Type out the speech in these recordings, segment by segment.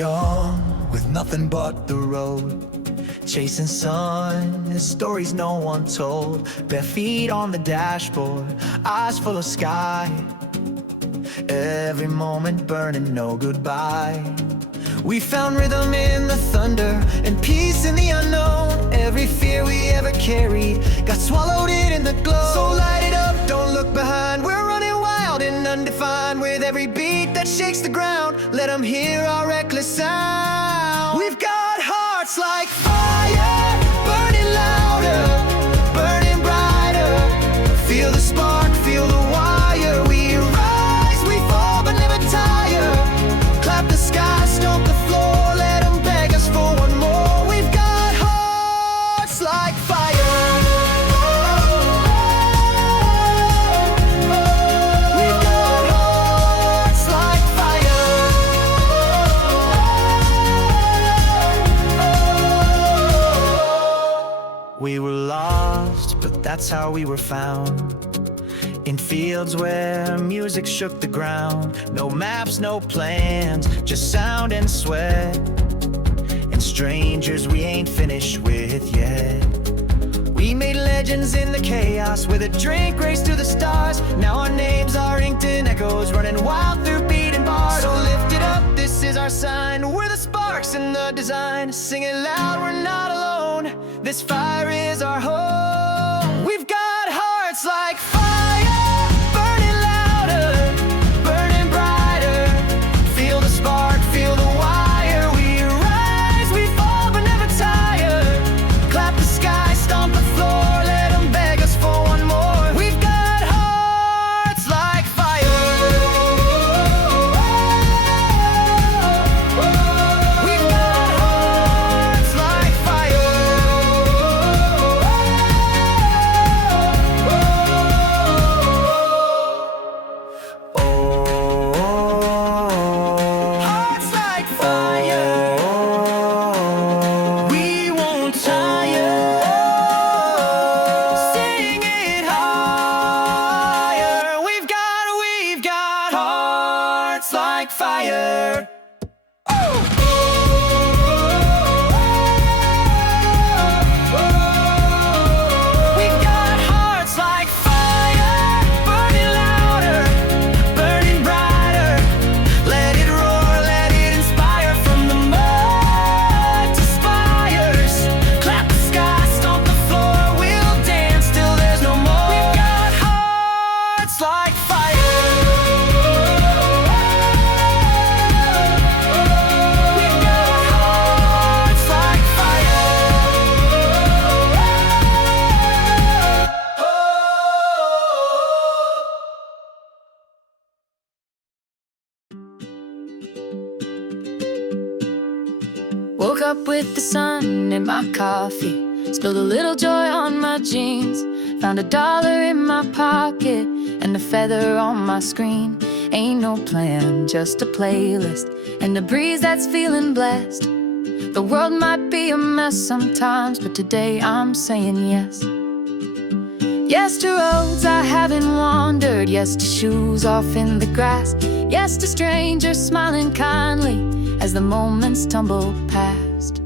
young, with nothing but the road, chasing sun, stories no one told. Bare feet on the dashboard, eyes full of sky. Every moment burning, no goodbye. We found rhythm in the thunder and peace in the unknown. Every fear we ever carried got swallowed in the glow. So light it up, don't look behind. We're running wild and undefined. With every beat that shakes the ground, let them hear our reckless sound. We've got hearts like fire, burning louder, burning brighter. Feel the spark, feel the wire. We rise, we fall, but never tire. Clap the sky, stomp the floor, let them beg us for one more. We've got hearts like fire. We've got hearts like fire. We were lost, but that's how we were found. In fields where music shook the ground. No maps, no plans, just sound and sweat. And strangers we ain't finished with yet. We made legends in the chaos, with a drink race to the stars. Now our names are inked in echoes, running wild through beating bars. So lift it up, this is our sign. We're the sparks in the design. Sing it loud, we're not alone. This fire is our home. We've got hearts like fire, burning louder, burning brighter. Feel the spark, feel the wire. We rise, we fall, but never tire. Clap the sky, stomp the floor, let them beg us for one more. We've got hearts like fire. We've got hearts like fire. Hearts like fire. We won't tire. Sing it higher. We've got hearts like fire. We've got hearts like fire, burning louder, burning brighter. Let it roar, let it inspire. From the mud to spires. Clap the sky, stomp the floor. We'll dance till there's no more. We've got hearts like fire. We've got hearts like fire. Woke up with the sun in my coffee, spilled a little joy on my jeans. Found $1 in my pocket and a feather on my screen. Ain't no plan, just a playlist and a breeze that's feeling blessed. The world might be a mess sometimes, but today I'm saying yes. Yes to roads I haven't wandered. Yes to shoes off in the grass. Yes to strangers smiling kindly as the moments tumble past.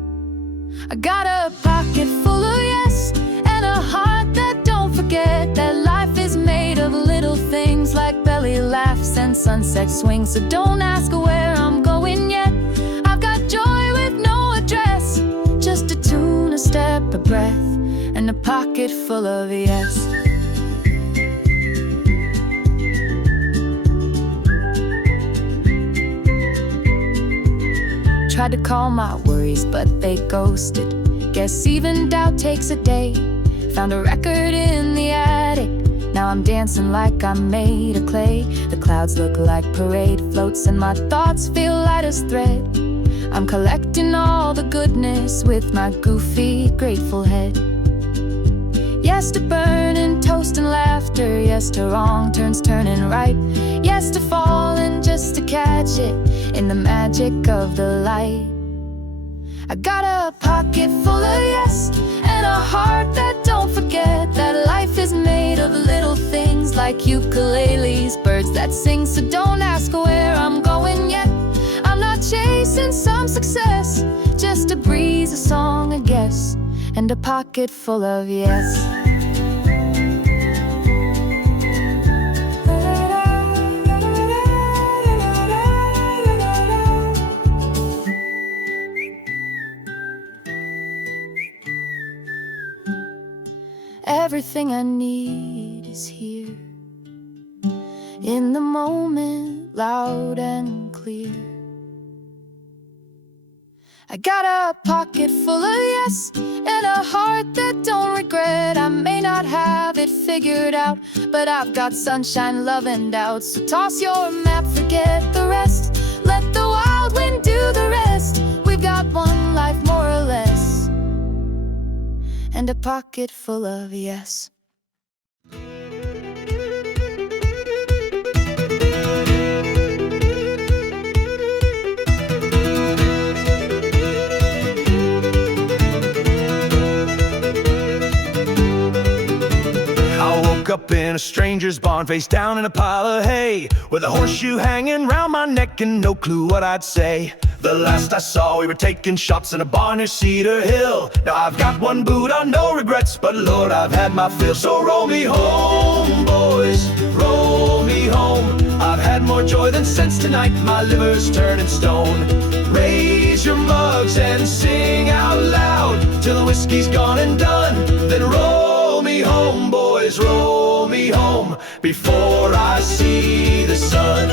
I got a pocket full of yes, and a heart that don't forget that life is made of little things like belly laughs and sunset swings. So don't ask where I'm going yet. I've got joy with no address, just a tune, a step, a breath, and a pocket full of yes. Tried to call my worries, but they ghosted. Guess even doubt takes a day. Found a record in the attic. Now I'm dancing like I'm made of clay. The clouds look like parade floats, and my thoughts feel light as thread. I'm collecting all the goodness with my goofy, grateful head. Yes to burning toast and laughter. Yes to wrong turns turning right. Yes to falling just to catch it in the magic of the light. I got a pocket full of yes, and a heart that don't forget that life is made of little things like ukuleles, birds that sing. So don't ask where I'm going yet. I'm not chasing some success. Just a breeze, a song, a guess, and a pocket full of yes. Everything I need is here, in the moment, loud and clear. I got a pocket full of yes, and a heart that don't regret. I may not have it figured out, but I've got sunshine, love, and doubt. So toss your map, forget the rest. Let the wild wind do the rest. We've got one life, more or less, and a pocket full of yes. Up in a stranger's barn, face down in a pile of hay, with a horseshoe hanging round my neck and no clue what I'd say. The last I saw, we were taking shots in a bar near Cedar Hill. Now I've got one boot on, no regrets, but Lord, I've had my fill. So roll me home, boys, roll me home. I've had more joy than sense tonight, my liver's turning stone. Raise your mugs and sing out loud till the whiskey's gone and done. Then roll me home, boys, roll me home before I see the sun.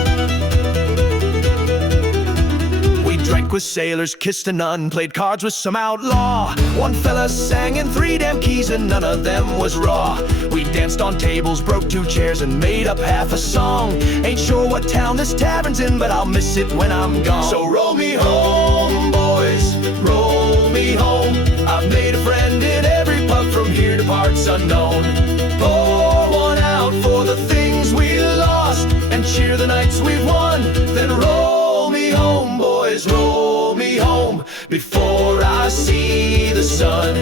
We drank with sailors, kissed a nun, played cards with some outlaw. One fella sang in 3 damn keys and none of them was raw. We danced on tables, broke 2 chairs and made up half a song. Ain't sure what town this tavern's in, but I'll miss it when I'm gone. So roll me home, boys, roll me home. I've made a friend in every pub from here to parts unknown. Pour one out for the things we lost and cheer the nights we've won. Then roll me home, boys, roll me home before I see the sun.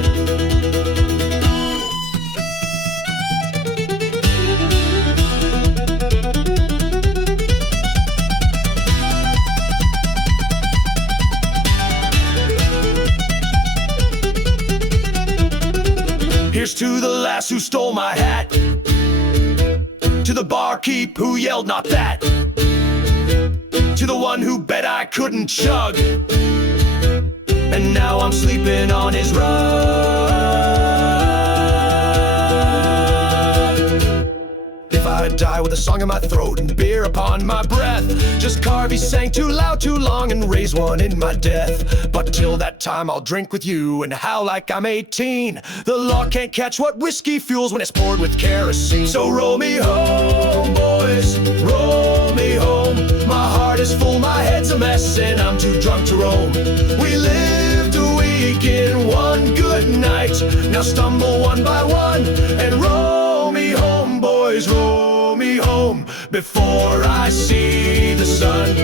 Here's to the lass who stole my hat, to the barkeep who yelled not that, to the one who bet I couldn't chug, and now I'm sleeping on his rug. If I die with a song in my throat and beer upon my breath, just Carvey sang too loud too long and raise one in my death. But till that time I'll drink with you and howl like I'm 18. The law can't catch what whiskey fuels when it's poured with kerosene. So roll me home, boys, roll me home. My heart is full, my head's a mess, and I'm too drunk to roam. We lived a week in one good night, now stumble one by one and roll me home, boys, roll me home before I see the sun.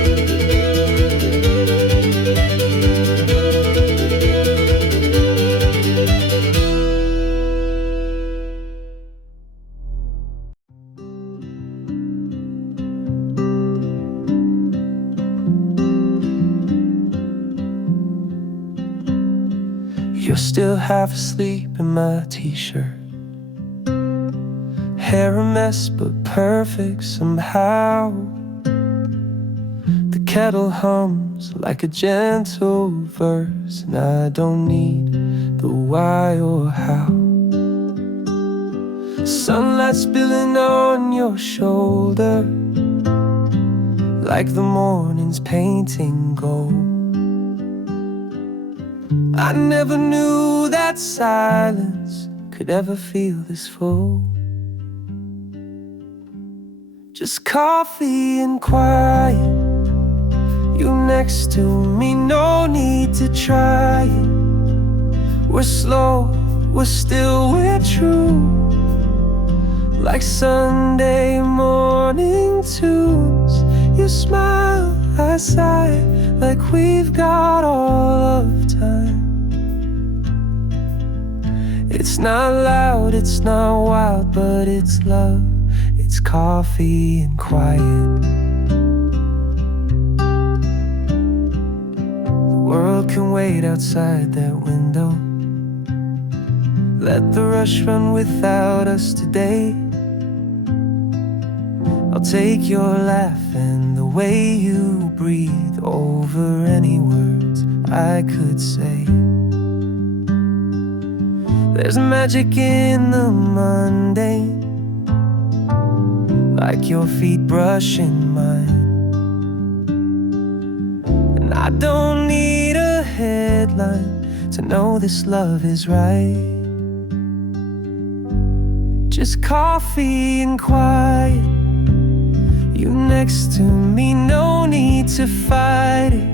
You're still half asleep in my t-shirt. Hair a mess but perfect somehow. The kettle hums like a gentle verse, and I don't need the why or how. Sunlight spilling on your shoulder, like the morning's painting gold. I never knew that silence could ever feel this full. Just coffee and quiet, you next to me, no need to try it. We're slow, we're still, we're true, like Sunday morning tunes. You smile, I sigh, like we've got all of time. It's not loud, it's not wild, but it's love. It's coffee and quiet. world can wait outside that window. Let the rush run without us today. I'll take your laugh and the way you breathe over any words I could say. There's magic in the mundane, like your feet brushing mine. And I don't need a headline to know this love is right. Just coffee and quiet, you next to me, no need to fight it.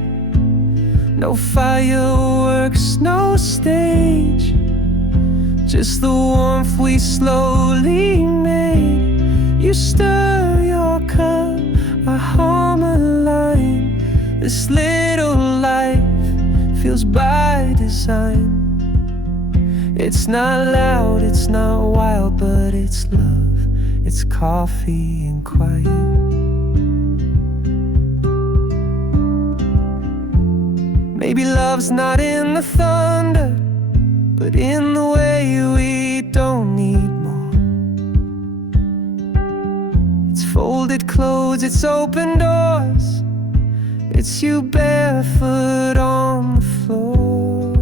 No fireworks, no stage, just the warmth we slowly made. You stir your cup, I hum a line. This little life feels by design. It's not loud, it's not wild, but it's love. It's coffee and quiet. Maybe love's not in the thunder, but in the way we don't need more. It's folded clothes, it's open doors, it's you barefoot on the floor.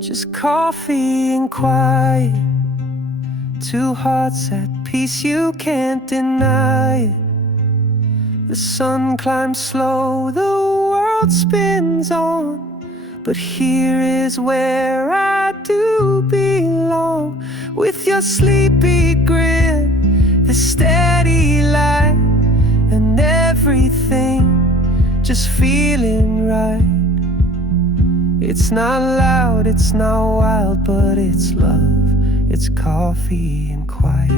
Just coffee and quiet, two hearts at peace, you can't deny it. The sun climbs slow, the world spins on, but here is where I do belong. With your sleepy grin, the steady light, and everything just feeling right. It's not loud, it's not wild, but it's love. It's coffee and quiet.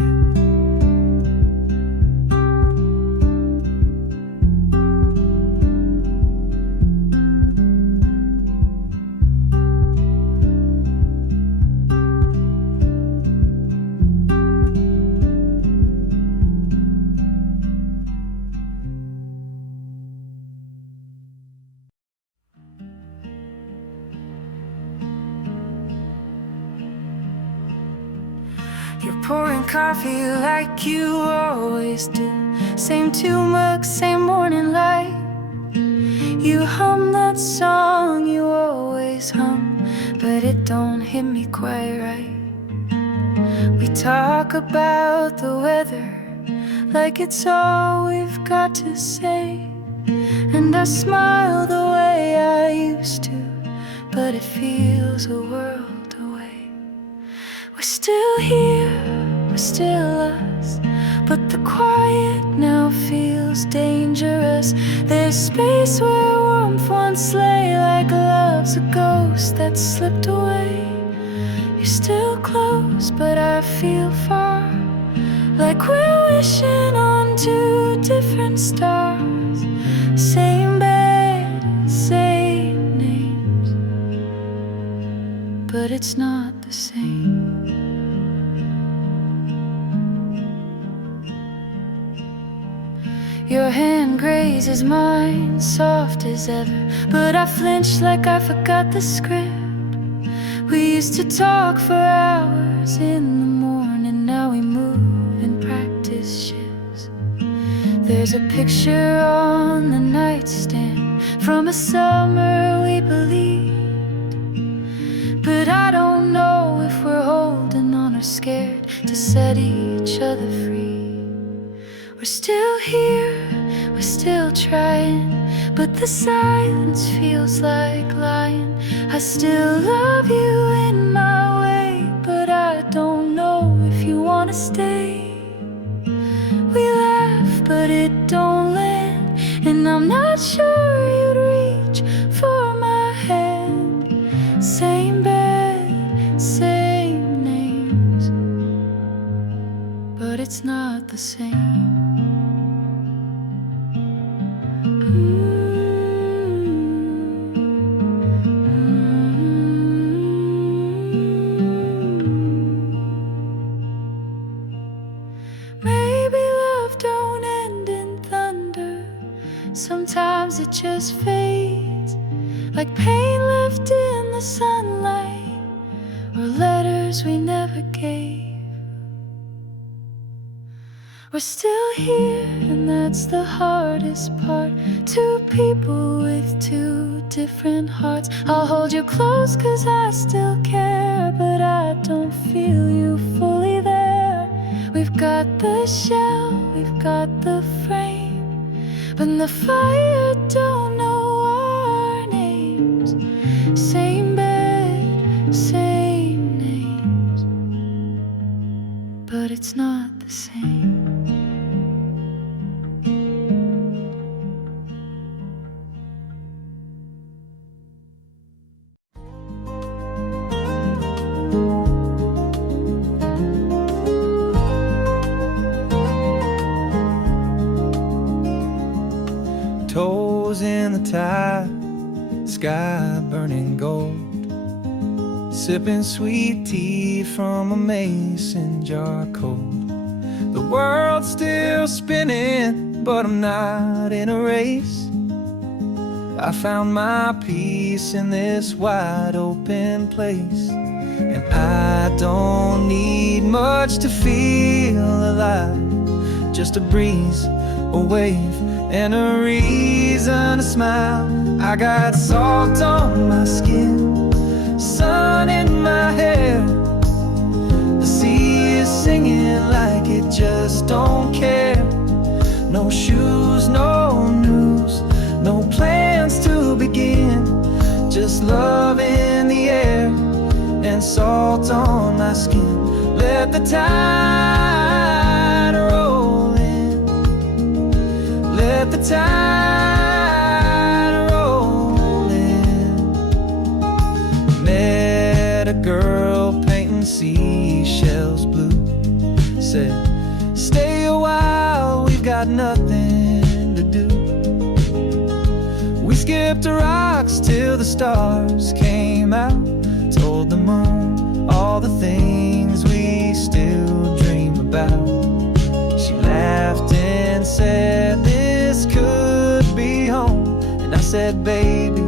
You're pouring coffee like you always do. Same two mugs, same morning light. You hum that song you always hum, but it don't hit me quite right. We talk about the weather like it's all we've got to say, and I smile the way I used to, but it feels a world away. We're still here, we're still us, but the quiet now feels dangerous. There's space where warmth once lay, like love's a ghost that slipped away. You're still close, but I feel far, like we're wishing on two different stars. Same bed, same names, but it's not the same. Your hand grazes mine, soft as ever, but I flinch like I forgot the script. We used to talk for hours in the morning, now we move in practice shifts. There's a picture on the nightstand from a summer we believed, but I don't know if we're holding on or scared to set each other free. We're still here, we're still trying, but the silence feels like lying. I still love you in my way, but I don't know if you wanna stay. We laugh, but it don't land, and I'm not sure you'd reach for my hand. Same bed, same names, but it's not the same. Sometimes it just fades. like pain left in the sunlight, or letters we never gave. We're still here, and that's the hardest part. Two people with two different hearts. I'll hold you close 'cause I still care, but I don't feel you fully there. We've got the shell, we've got the frame, but in the fire don't know our names. Same bed, same names, but it's not the same. Toes in the tide, sky burning gold, sipping sweet tea from a mason jar cold. The world's still spinning, but I'm not in a race. I found my peace in this wide open place, and I don't need much to feel alive. Just a breeze, a wave, and a reason to smile. I got salt on my skin, sun in my hair. The sea is singing like it just don't care. No shoes, no news, no plans to begin. Just love in the air and salt on my skin. Let the tide roll in, let the tide roll in. Met a girl painting seashells blue. Said, stay a while, we've got nothing to do. We skipped the rocks till the stars came out. Told the moon all the things we still dream about. She laughed and said, this could be home. And I said, baby,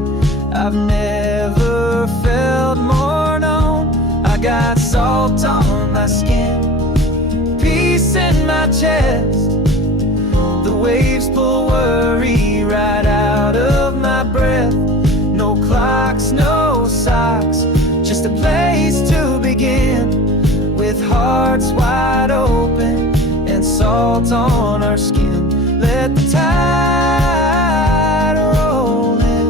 I've never felt more known. I got salt on my skin, peace in my chest. The waves pull worry right out of my breath. No clocks, no socks, just a place to begin. With hearts wide open and salt on our skin. Let the tide roll in,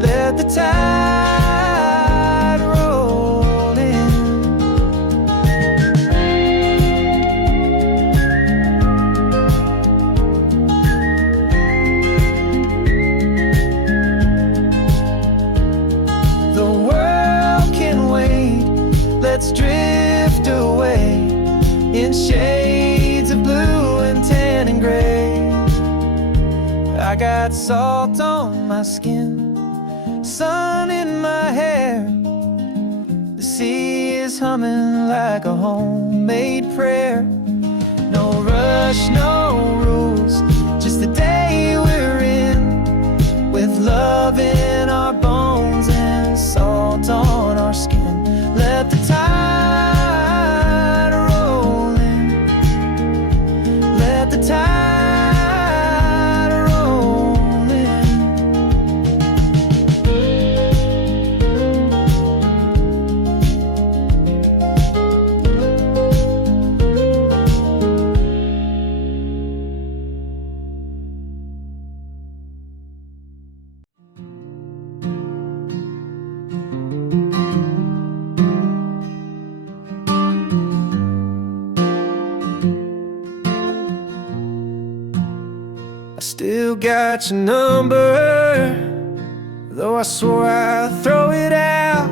let the tide roll in. The world can wait, let's drift away in shades of blue and tan and gray. I got salt on my skin, sun in my hair. The sea is humming like a homemade prayer. No rush, no rules, just the day we're in. With love in our bones and salt on our skin. Let the tide roll in, let the tide roll in. Still got your number, though I swore I'd throw it out.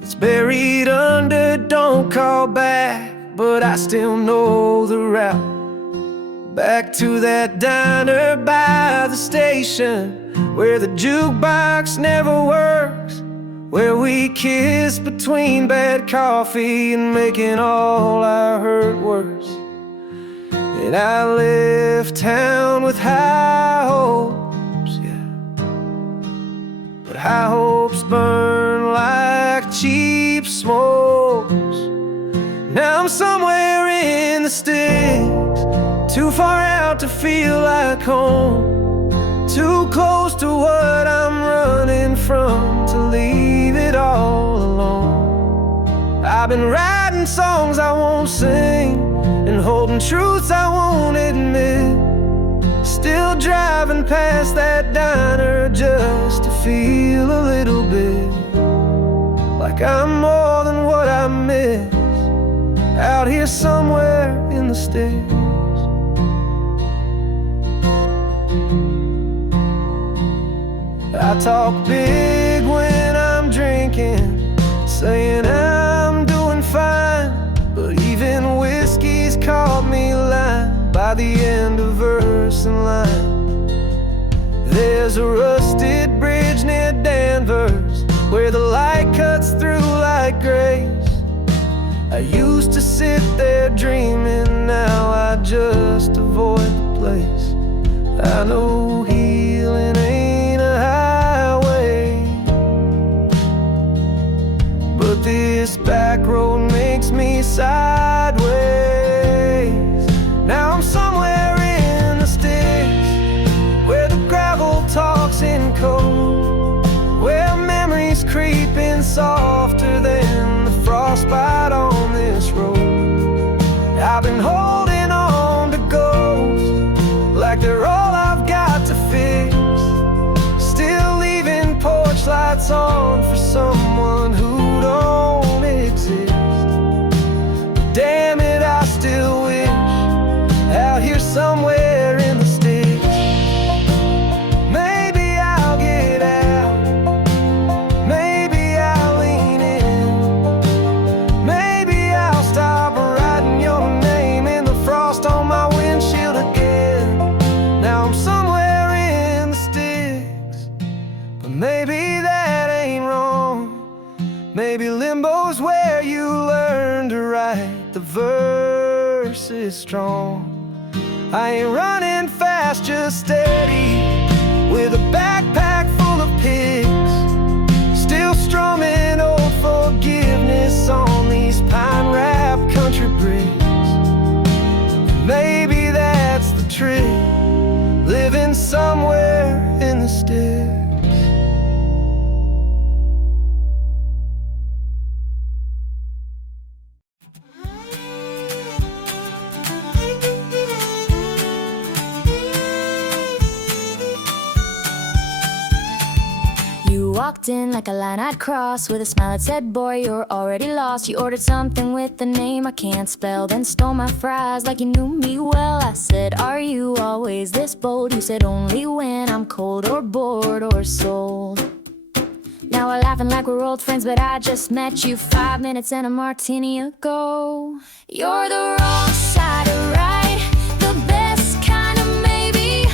It's buried under don't call back, but I still know the route. Back to that diner by the station, where the jukebox never works, where we kiss between bad coffee and making all our hurt worse. And I left town with high hopes, yeah, high hopes burn like cheap smokes. Now I'm somewhere in the sticks, too far out to feel like home, too close to what I'm running from to leave it all alone. I've been writing songs I won't sing and holding truths I won't admit, still driving past that diner just to feel a little bit like I'm more than what I miss, out here somewhere in the sticks. I talk big when I'm drinking, saying I'm doing fine, but even whiskey's caught me lying by the end of verse and line. There's a rusted bridge near Danvers where the light cuts through like grace. I used to sit there dreaming, now I just avoid the place. I know healing ain't a highway, but this back road makes me sideways. Now I'm somewhere in the sticks, where the gravel talks in code, where memories creep in softer than the frostbite on this road. I've been holding on to ghosts like they're all I've got to fix, still leaving porch lights on for someone who don't exist. Damn it, I still wish out here somewhere in the sticks. Maybe I'll get out, maybe I'll lean in, maybe I'll stop writing your name in the frost on my windshield again. Now I'm somewhere in the sticks, but maybe that ain't wrong. Maybe limbo's where you learn to write the verses strong. I ain't running fast, just steady, with a backpack full of picks, still strumming old forgiveness on these pine-wrapped country bricks. Maybe that's the trick, living somewhere in the sticks. You walked in like a line I'd cross, with a smile that said, boy, you're already lost. You ordered something with a name I can't spell, then stole my fries like you knew me well. I said, are you always this bold? You said, only when I'm cold or bored or sold. Now we're laughing like we're old friends, but I just met you 5 minutes and a martini ago. You're the wrong side of right, the best kind of maybe,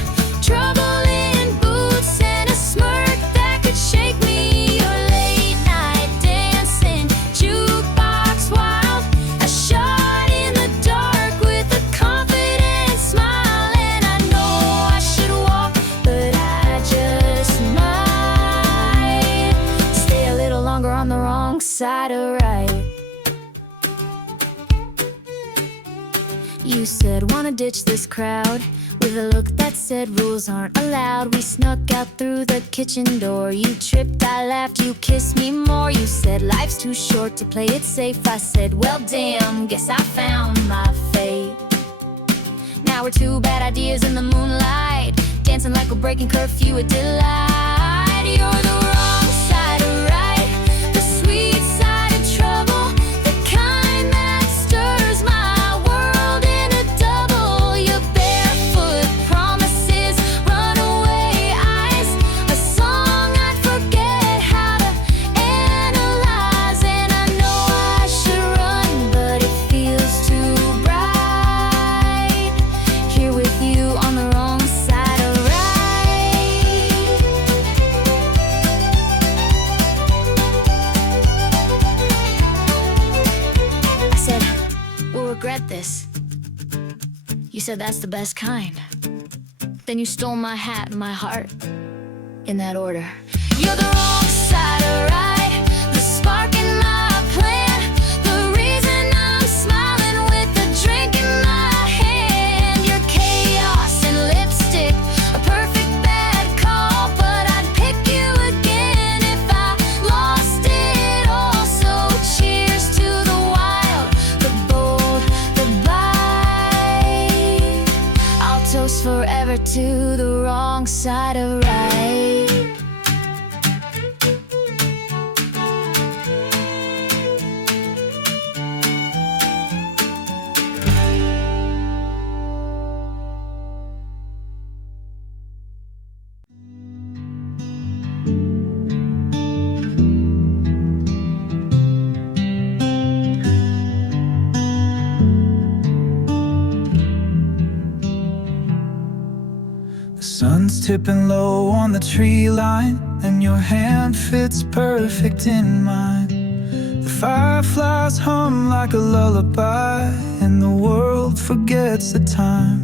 trouble in boots and a smirk that could shake me. Your late night dancing, jukebox wild, a shot in the dark with a confident smile. And I know I should walk, but I just might stay a little longer on the wrong side of right. You said, wanna ditch this crowd, with a look that said rules aren't allowed. We snuck out through the kitchen door. You tripped, I laughed, you kissed me more. You said, life's too short to play it safe. I said, well damn, guess I found my fate. Now we're two bad ideas in the moonlight, dancing like we're breaking curfew at delight. You're the wrong side of right, the sweet side of trouble, the kind that stirs my world in a double. Your barefoot promises, runaway eyes, a song I'd forget how to analyze. And I know I should run, but it feels too bright here with you on the wrong side of right. I said, we'll regret this. You said that's the best kind. Then you stole my hat and my heart, in that order. You're the wrong side of right, the spark in my plan, the reason I'm smiling with a drink in my hand. You're chaos and lipstick, a perfect bad call, but I'd pick you again if I lost it all. So cheers to the wild, the bold, the bite. I'll toast forever to the wrong side of right. The sun's tipping low on the tree line, and your hand fits perfect in mine. The fireflies hum like a lullaby, and the world forgets the time.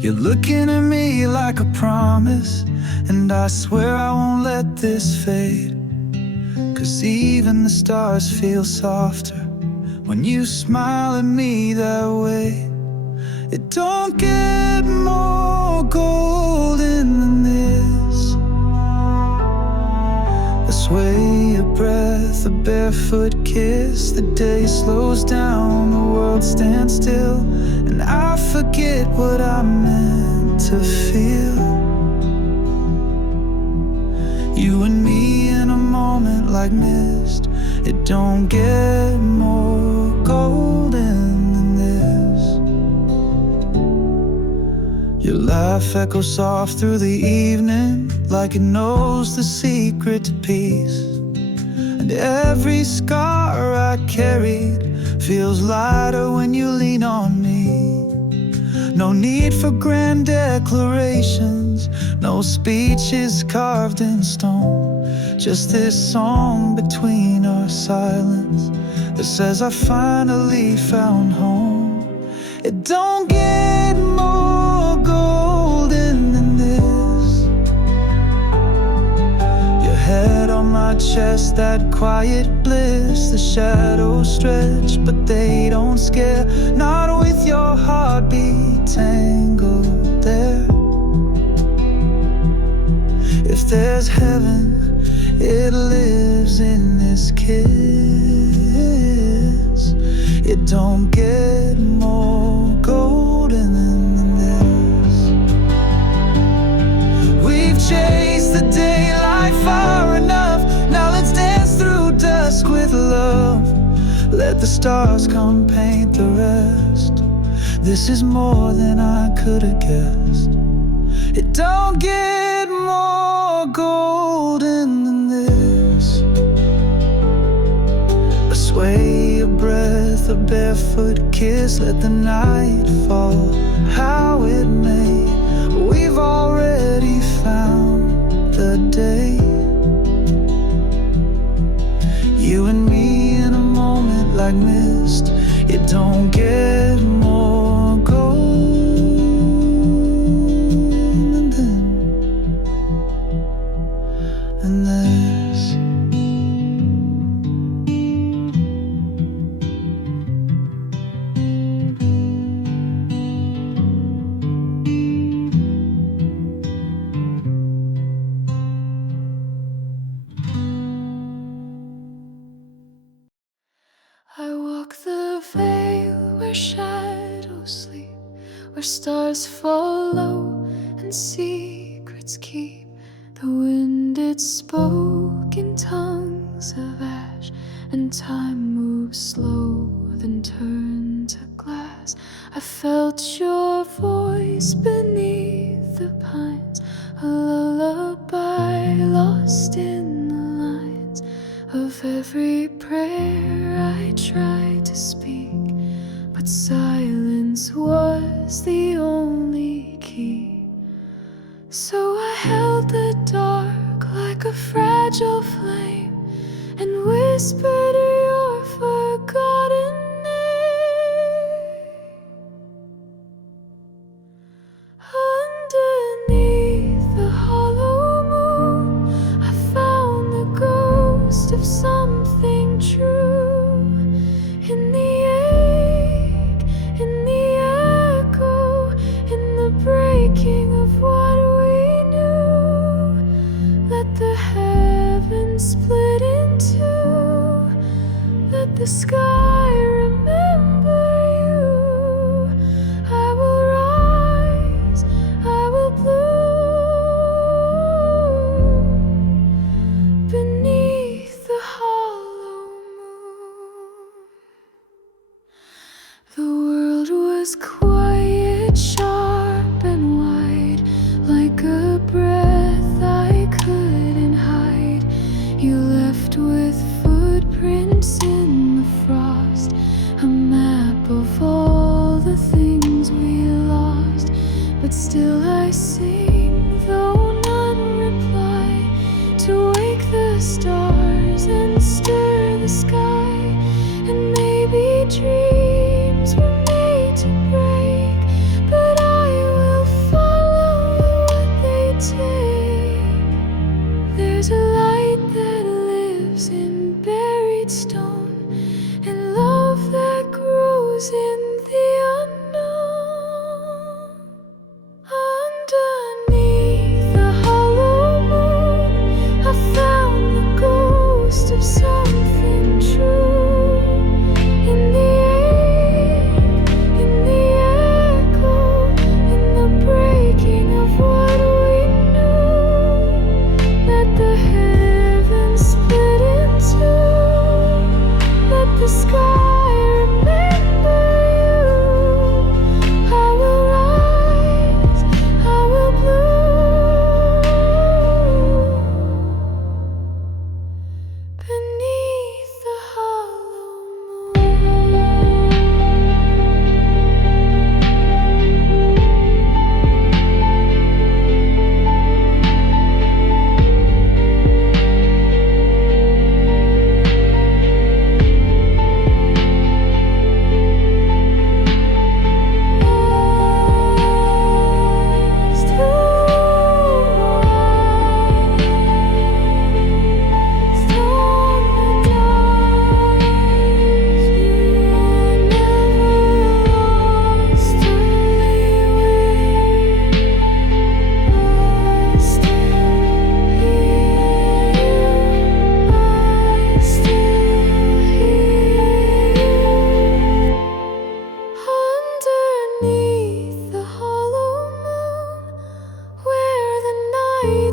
You're looking at me like a promise, and I swear I won't let this fade. 'Cause even the stars feel softer when you smile at me that way. It don't get more golden than this. A sway, a breath, a barefoot kiss. The day slows down, the world stands still, and I forget what I meant to feel. You and me in a moment like mist. It don't get more golden than this. Your laugh echoes soft through the evening, like it knows the secret to peace. And every scar I carried feels lighter when you lean on me. No need for grand declarations, no speeches carved in stone. Just this song between our silence that says I finally found home. It don't get more golden than this. Your head on my chest, that quiet bliss. The shadows stretch, but they don't scare. Not with your heartbeat tangled there. If there's heaven, it lives in this kiss. It don't get more golden than this. We've chased the daylight far enough. Now let's dance through dusk with love. Let the stars come paint the rest. This is more than I could have guessed. It don't get more golden than this. A sway, a breath, a barefoot kiss. Let the night fall how it may. We've already found the day. You and me in a moment like mist. It don't get more golden than this. I walk the veil where shadows sleep, where stars fall low and secrets keep. The wind, it spoke in tongues of ash, and time moves slow, then turned to glass. I felt your voice beneath the pines, a lullaby lost in the lines of every prayer I tried to speak, but silence was the only key. So I held the dark like a fragile flame and whispered your forgotten name. Underneath the hollow moon, I dreams were made to break, but I will follow what they take. There's a light that lives in buried stone, and love that grows in the unknown. Underneath the hollow moon, I found the ghost of something true. In the air, in the echo, in the breaking of what we knew. Let the heavens split in two. Let the sky remember you. I will rise, I will bloom beneath the hollow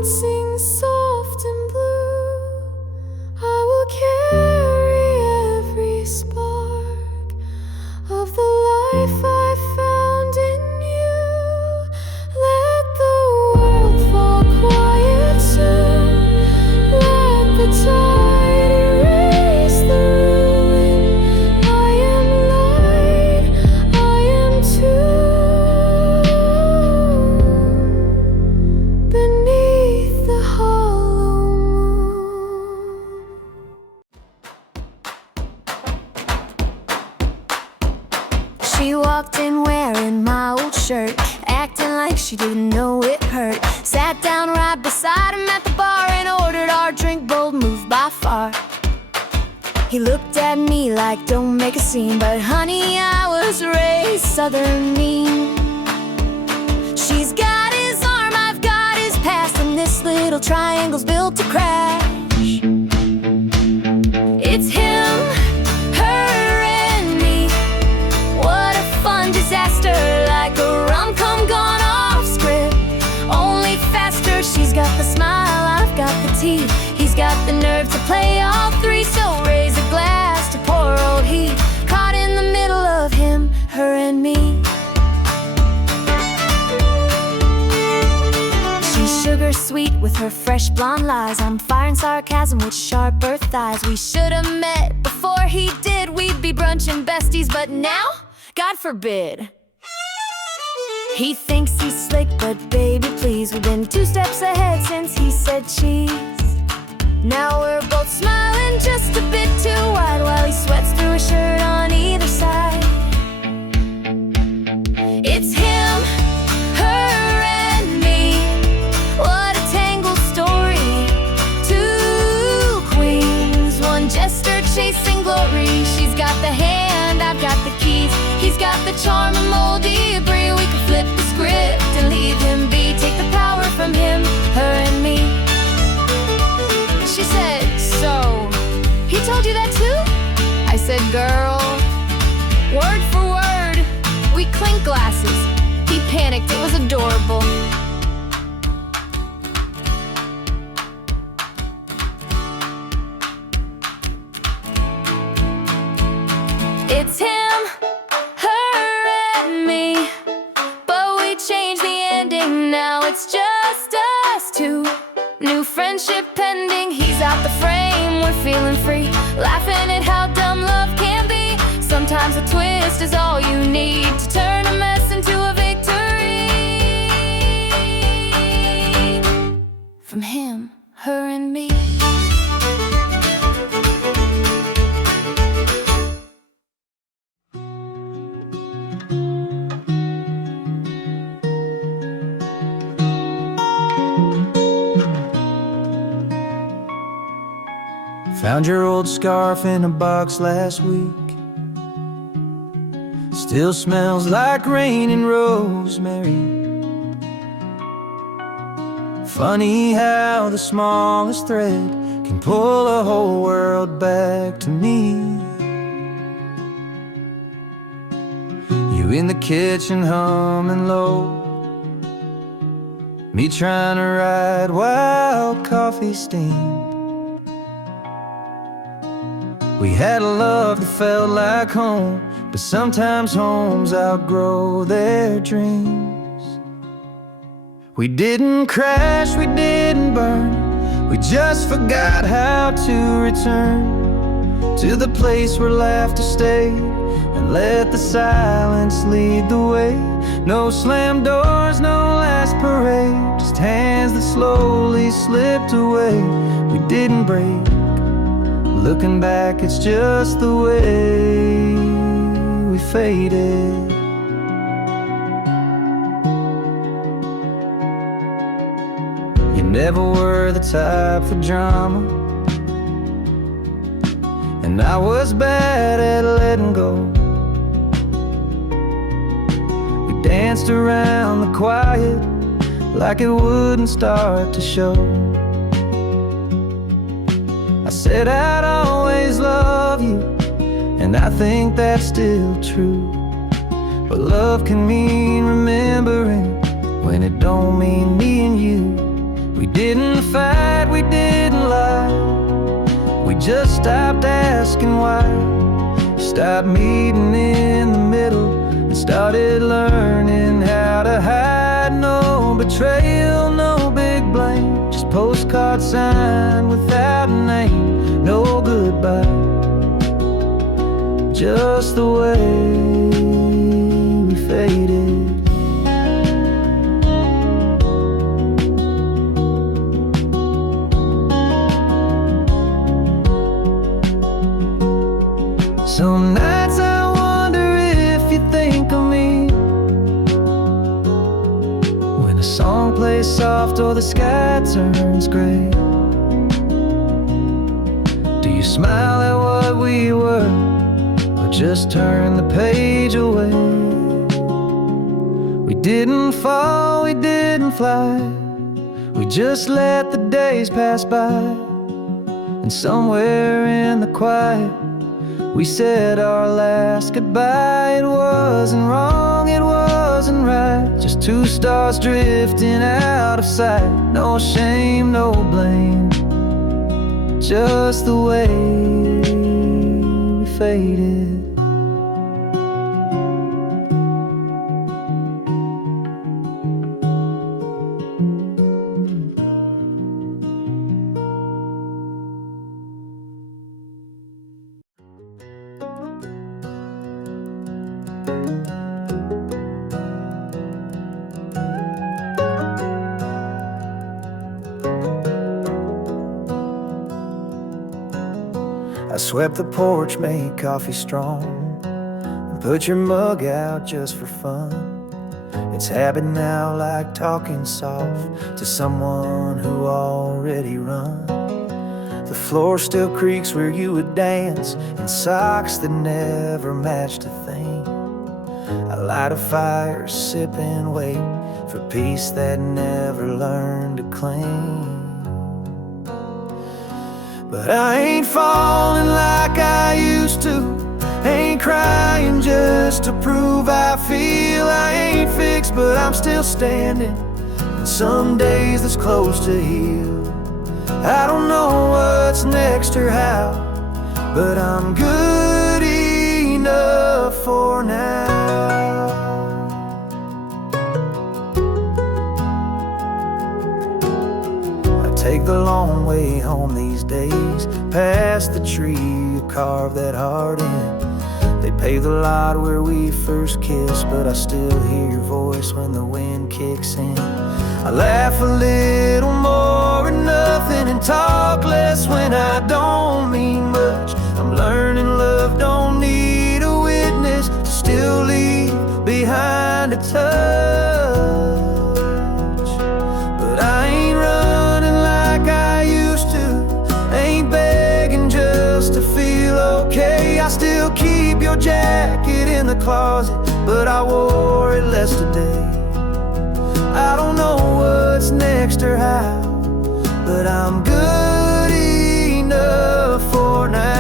sings soft and blue. I will carry every spark of the life I found in you. Let the world fall quiet soon. Let the tide erase the ruin. I am light, I am too. Beneath the hollow moon. She walked in wearing my old shirt, acting like she didn't know it hurt. Sat down right beside him at the bar and ordered our drink, bold move by far. He looked at me like, don't make a scene, but honey, I was raised southern mean. She's got his arm, I've got his past, and this little triangle's built to crash. It's him, her, and me. What a fun disaster, like a rom-com gone off script, only faster. She's got the smile, I've got the teeth. He's got the nerve to play all three, so raise a glass to poor old Heath, caught in the middle of him, her, and me. She's sugar sweet with her fresh blonde lies. I'm firing sarcasm with sharper thighs. We should have met before he did. We'd be brunching besties, but now, God forbid. He thinks he's slick, but baby please, we've been 2 steps ahead since he said cheese. Now we're both smiling just a bit too wide, while he sweats through a shirt on either side. It's him, her, and me. What a tangled story. 2 queens, 1 jester chasing glory. She's got the hand, I've got the keys. He's got the charm and moldy brie. We could flip the script and leave him be. Take the power from him, her, and me. She said, so, he told you that too? I said, girl, word for word. We clinked glasses. He panicked, it was adorable. It's him, her, and me, but we changed the ending. Now it's just us two. New friendship pending. He's out the frame, we're feeling free, laughing at how dumb love can be. Sometimes a twist is all you need to turn a mess into a victory. From him, her, and me. Found your old scarf in a box last week. Still smells like rain and rosemary. Funny how the smallest thread can pull a whole world back to me. You in the kitchen humming low, me trying to ride while coffee steamed. We had a love that felt like home, but sometimes homes outgrow their dreams. We didn't crash, we didn't burn, we just forgot how to return to the place where laughter stayed, and let the silence lead the way. No slammed doors, no last parade, just hands that slowly slipped away. We didn't break, looking back it's just the way we faded. You never were the type for drama, and I was bad at letting go. We danced around the quiet like it wouldn't start to show. I said I'd always love you, and I think that's still true. But love can mean remembering when it don't mean me and you. We didn't fight, we didn't lie, we just stopped asking why. Stopped meeting in the middle and started learning how to hide. No betrayal, no big blame, just postcard signed without a name. No goodbye, just the way we faded. Some nights I wonder if you think of me when a song plays soft or the sky turns gray. Do you smile at what we were, or just turn the page away? We didn't fall, we didn't fly, we just let the days pass by. And somewhere in the quiet we said our last goodbye. It wasn't wrong, it wasn't right, just two stars drifting out of sight. No shame, no blame, just the way we faded. I swept the porch, made coffee strong, and put your mug out just for fun. It's habit now, like talking soft to someone who already runs. The floor still creaks where you would dance in socks that never matched a thing. I light a fire, sip and wait for peace that never learned to cling. But I ain't falling like I used to, ain't crying just to prove I feel. I ain't fixed, but I'm still standing, and some days that's close to heal. I don't know what's next or how, but I'm good enough for now. Take the long way home these days, past the tree you carved that heart in. They paved the lot where we first kissed, but I still hear your voice when the wind kicks in. I laugh a little more at nothing and talk less when I don't mean much. I'm learning love don't need a witness to still leave behind a touch. But I ain't running like I used to, ain't begging just the closet, but I wore it less today. I don't know what's next or how, but I'm good enough for now.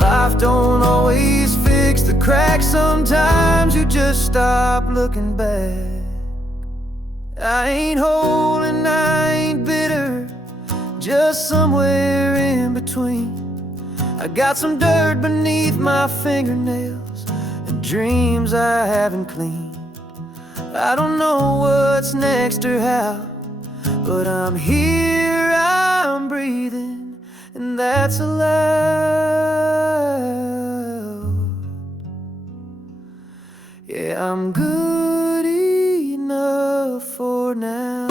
Life don't always fix the cracks. Sometimes you just stop looking back. I ain't whole and I ain't bitter, just somewhere in between. I got some dirt beneath my fingernails and dreams I haven't cleaned. I don't know what's next or how, but I'm here, I'm breathing, and that's allowed. Yeah, I'm good enough for now.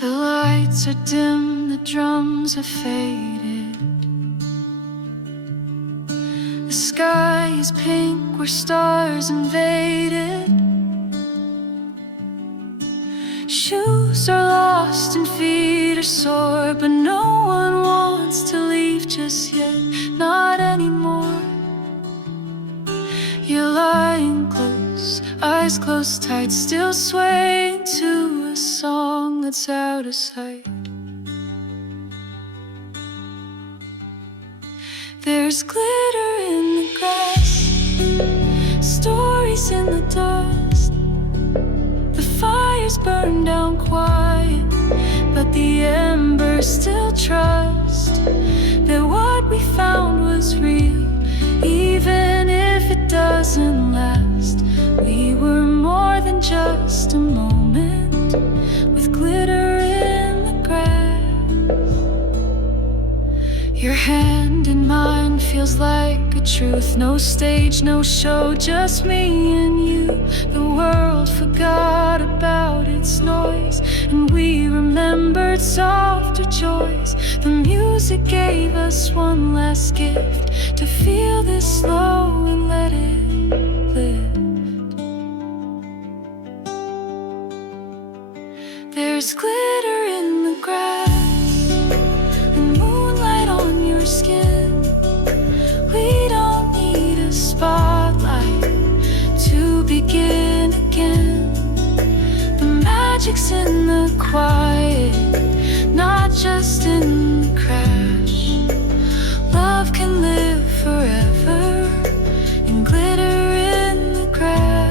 The lights are dim, the drums have faded. The sky is pink where stars invaded. Shoes are lost and feet are sore, but no one wants to leave just yet, not anymore. You're lying close, eyes closed tight, still swaying to a song that's out of sight. There's glitter in the grass, stories in the dust. The fires burn down quiet, but the embers still trust that what we found was real, even if it doesn't last. We were more than just a moment with glitter in the grass. Your hand in mine feels like a truth. No stage, no show, just me and you. The world forgot about its noise, and we remembered softer joys. The music gave us one last gift, to feel this low and let it lift. There's glitter in the grass and moonlight on your skin. We don't need a spotlight to begin again. The magic's in the quiet, not just in the crash. Love can live forever in glitter in the grass.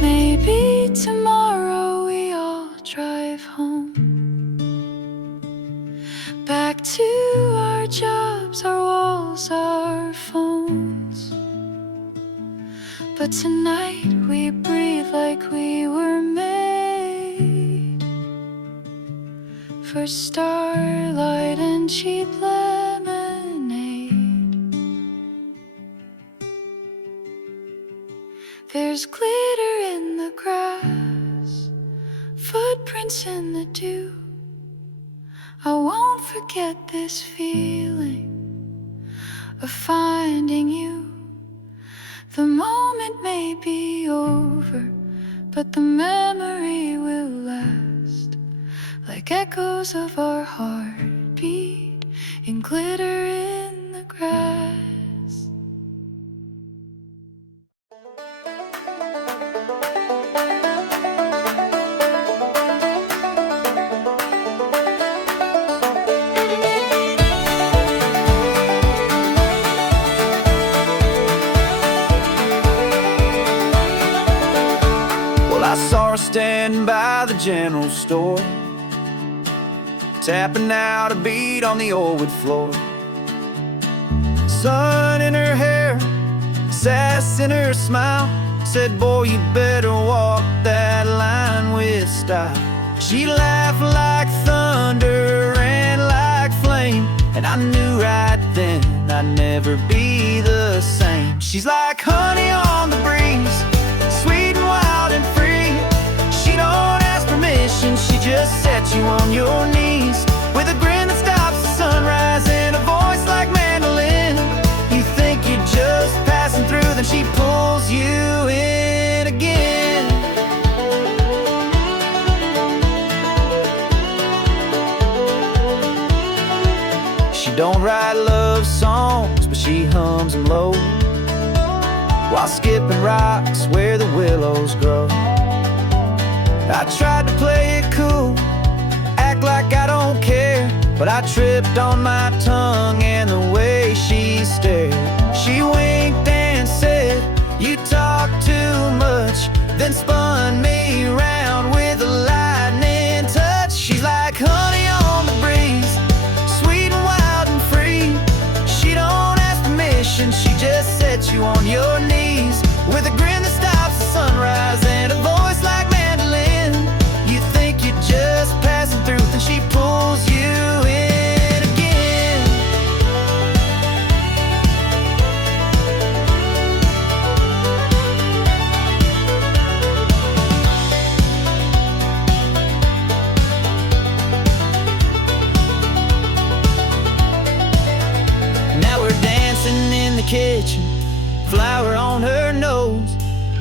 Maybe tomorrow we all drive home, back to our jobs, our walls, our phones. But tonight we breathe like we were made for starlight and cheap lemonade. There's glitter in the grass, footprints in the dew. I won't forget this feeling of finding you. The moment may be over, but the memory will last, like echoes of our heartbeat in glitter in the grass. saw her standing by the general store, tapping out a beat on the old wood floor. Sun in her hair, sass in her smile, said, boy, you better walk that line with style. She laughed like thunder and like flame, and I knew right then I'd never be the same. She's like honey on the breeze, sweet and wild and free. She don't ask permission, she just sets you on your knees. With a grin that stops the sunrise and a voice like mandolin. You think you're just passing through, then she pulls you in again. She don't write love songs, but she hums them low, while skipping rocks where the willows grow. I tried to play it cool, act like I don't care, but I tripped on my tongue and the way she stared. She winked and said, you talk too much, then spun me around with a lightning touch. She's like honey on the breeze, sweet and wild and free. She don't ask permission, she just sets you on your knees. With a grin that stops the sunrise and a voice like mandolin. You think you're just passing through, then she pulls you in again. Now we're dancing in the kitchen, flower on her nose,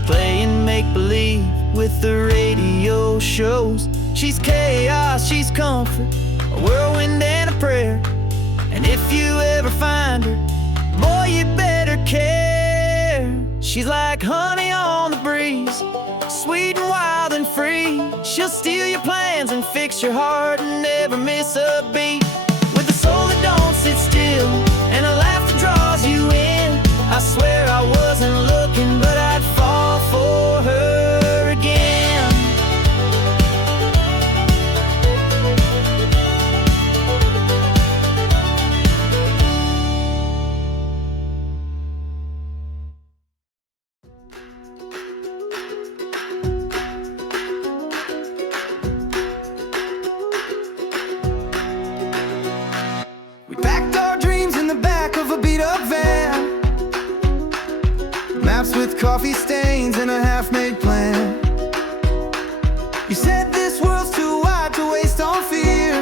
playing make-believe with the radio shows. She's chaos, she's comfort, a whirlwind and a prayer. And if you ever find her, boy, you better care. She's like honey on the breeze, sweet and wild and free. She'll steal your plans and fix your heart and never miss a beat. With a soul that don't sit still and a laugh that draws you in. I swear I wasn't looking, but I'd fall for her again. We packed our dreams in the back of a beat-up van, maps with coffee stains and a half-made plan. You said this world's too wide to waste on fear,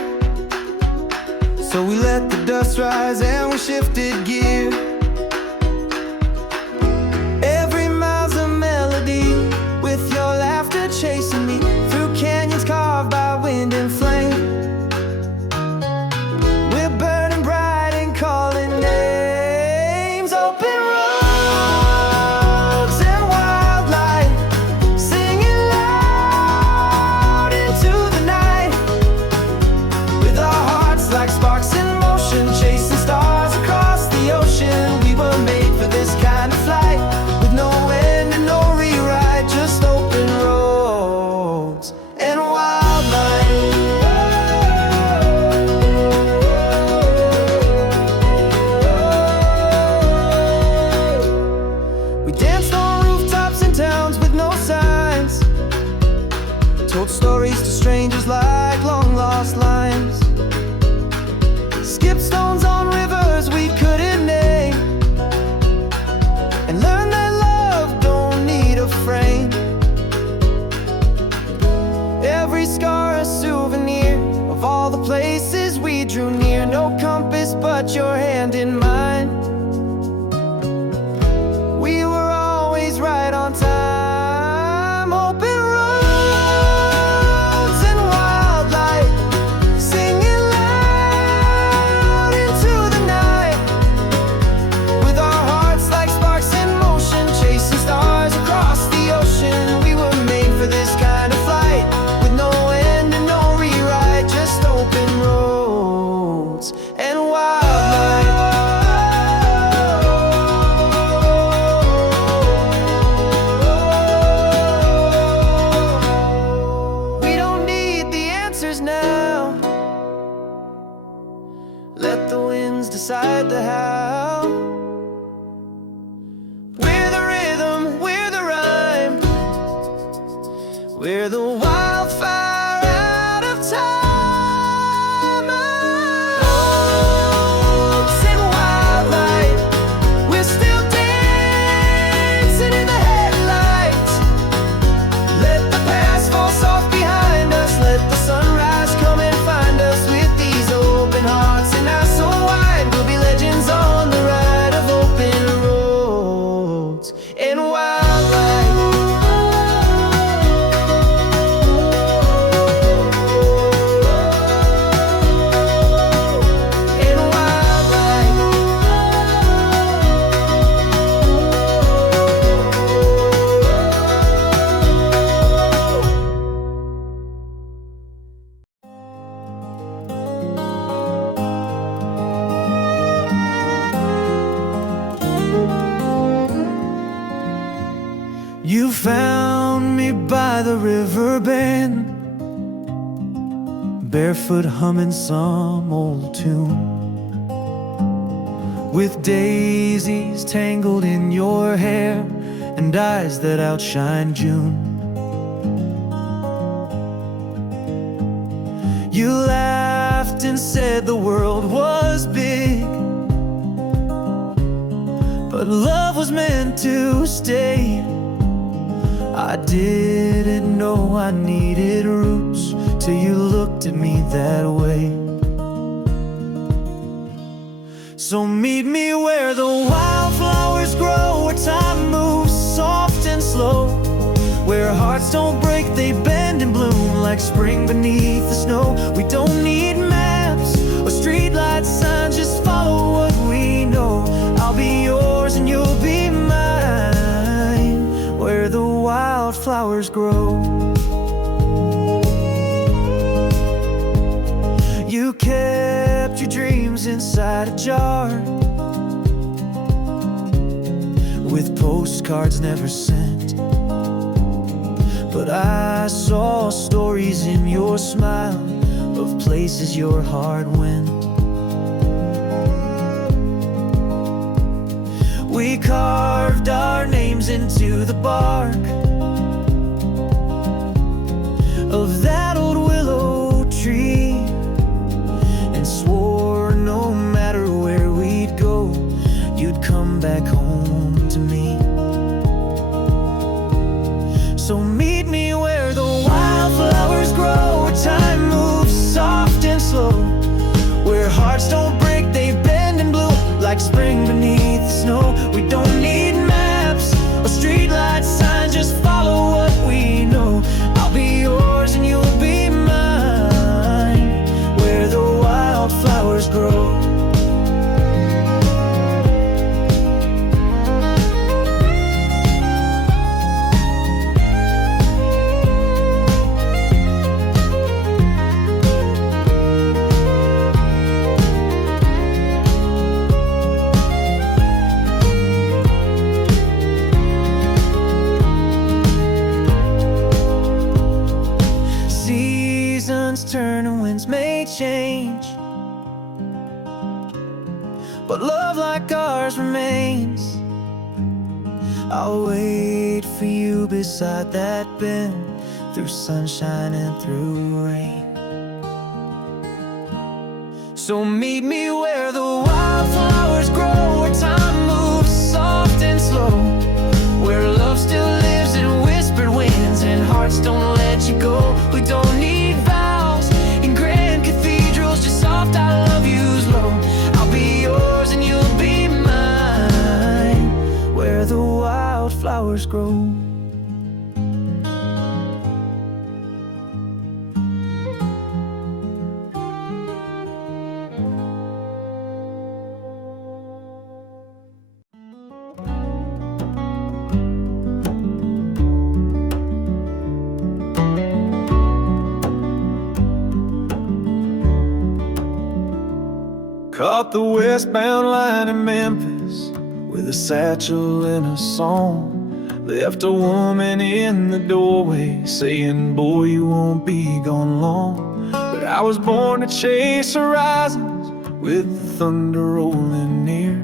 so we let the dust rise and we shifted gear. Every mile's a melody, with your laughter chasing me through canyons carved by wind and flame. We're burning bright and calling names, open roads and wildlife, singing loud into the night. With our hearts like sparks in motion, chasing stars across the ocean. We were made for this kind of flight, with no end and no rewrite, just open roads and wildlife. We danced on rooftops in towns with no signs, told stories to strangers like long lost lines. Skipped stones on rivers we couldn't name, and learned that love don't need a frame. Every scar a souvenir of all the places we drew near. No compass but your hand in mine. We were always right on time. Open roads and wildlife, singing loud into the night. We're the wildfire out of time. Oaks and wildlight, we're still dancing in the headlights. Let the past fall soft behind us. Let the sunrise come and find us. With these open hearts and eyes so wide, we'll be legends on the ride of open roads and wildlife. You found me by the river bend, barefoot humming some old tune, with daisies tangled in your hair and eyes that outshine June. You laughed and said the world was big, but love was meant to stay. I didn't know I needed roots till you looked at me that way. So meet me where the wildflowers grow, where time moves soft and slow, where hearts don't break, they bend and bloom like spring beneath the snow. We don't need maps or streetlight signs, just follow what we know. I'll be yours and you'll be mine, where the wildflowers grow. You kept your dreams inside a jar, with postcards never sent, but I saw stories in your smile of places your heart went. We carved our names into the bark of that old willow tree, and swore no matter where we'd go, you'd come back home to me. So meet me where the wildflowers grow, where time moves soft and slow, where hearts don't break, they bend and bloom like spring beneath the snow. We don't need maps or streetlight signs, just follow what we know. I'll be yours and you'll be mine, where the wildflowers grow. Turn and winds may change, but love like ours remains. I'll wait for you beside that bend, through sunshine and through rain. So meet me where the wildflowers grow, where time moves soft and slow, where love still lives in whispered winds and hearts don't let you go. We don't need vows in grand cathedrals, just soft I love yous low. I'll be yours and you'll be mine, where the wildflowers grow. Caught the westbound line in Memphis with a satchel and a song. Left a woman in the doorway saying, boy, you won't be gone long. But I was born to chase horizons with the thunder rolling near,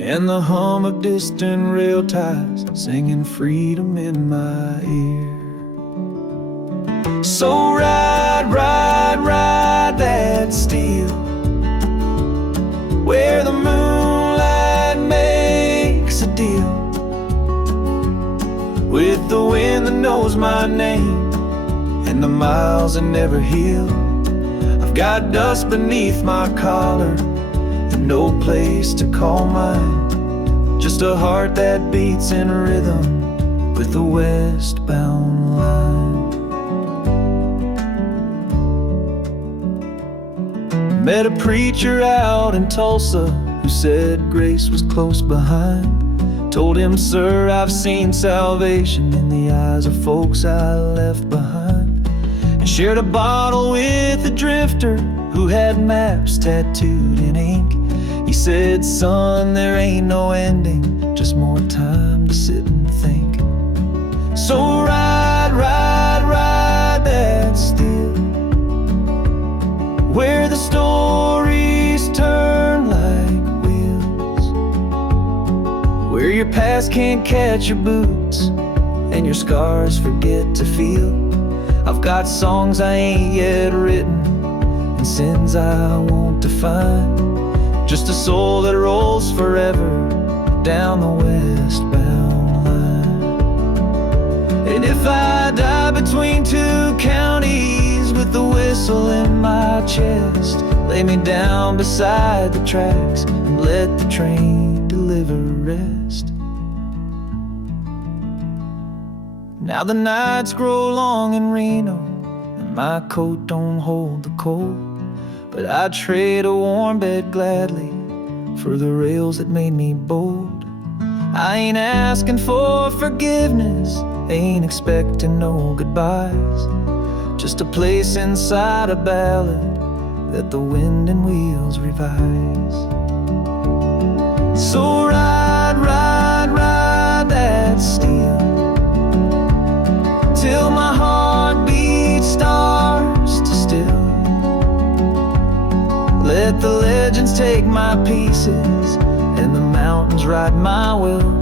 and the hum of distant rail ties singing freedom in my ear. So ride, ride, ride that steel, where the moonlight makes a deal with the wind that knows my name and the miles that never heal. I've got dust beneath my collar and no place to call mine, just a heart that beats in rhythm with the westbound line. Met a preacher out in Tulsa who said grace was close behind. Told him, sir, I've seen salvation in the eyes of folks I left behind. And shared a bottle with a drifter who had maps tattooed in ink. He said, son, there ain't no ending, just more time to sit and think. So ride, ride, ride that steel, where the stories turn like wheels, where your past can't catch your boots and your scars forget to feel. I've got songs I ain't yet written and sins I won't define, just a soul that rolls forever down the westbound line. And if I die between two counties with the whistle in my chest, lay me down beside the tracks and let the train deliver rest. Now the nights grow long in Reno and my coat don't hold the cold, but I'd trade a warm bed gladly for the rails that made me bold. I ain't asking for forgiveness, ain't expecting no goodbyes, just a place inside a ballad that the wind and wheels revise. So ride, ride, ride that steel, till my heartbeat starts to still. Let the legends take my pieces and the mountains ride my will.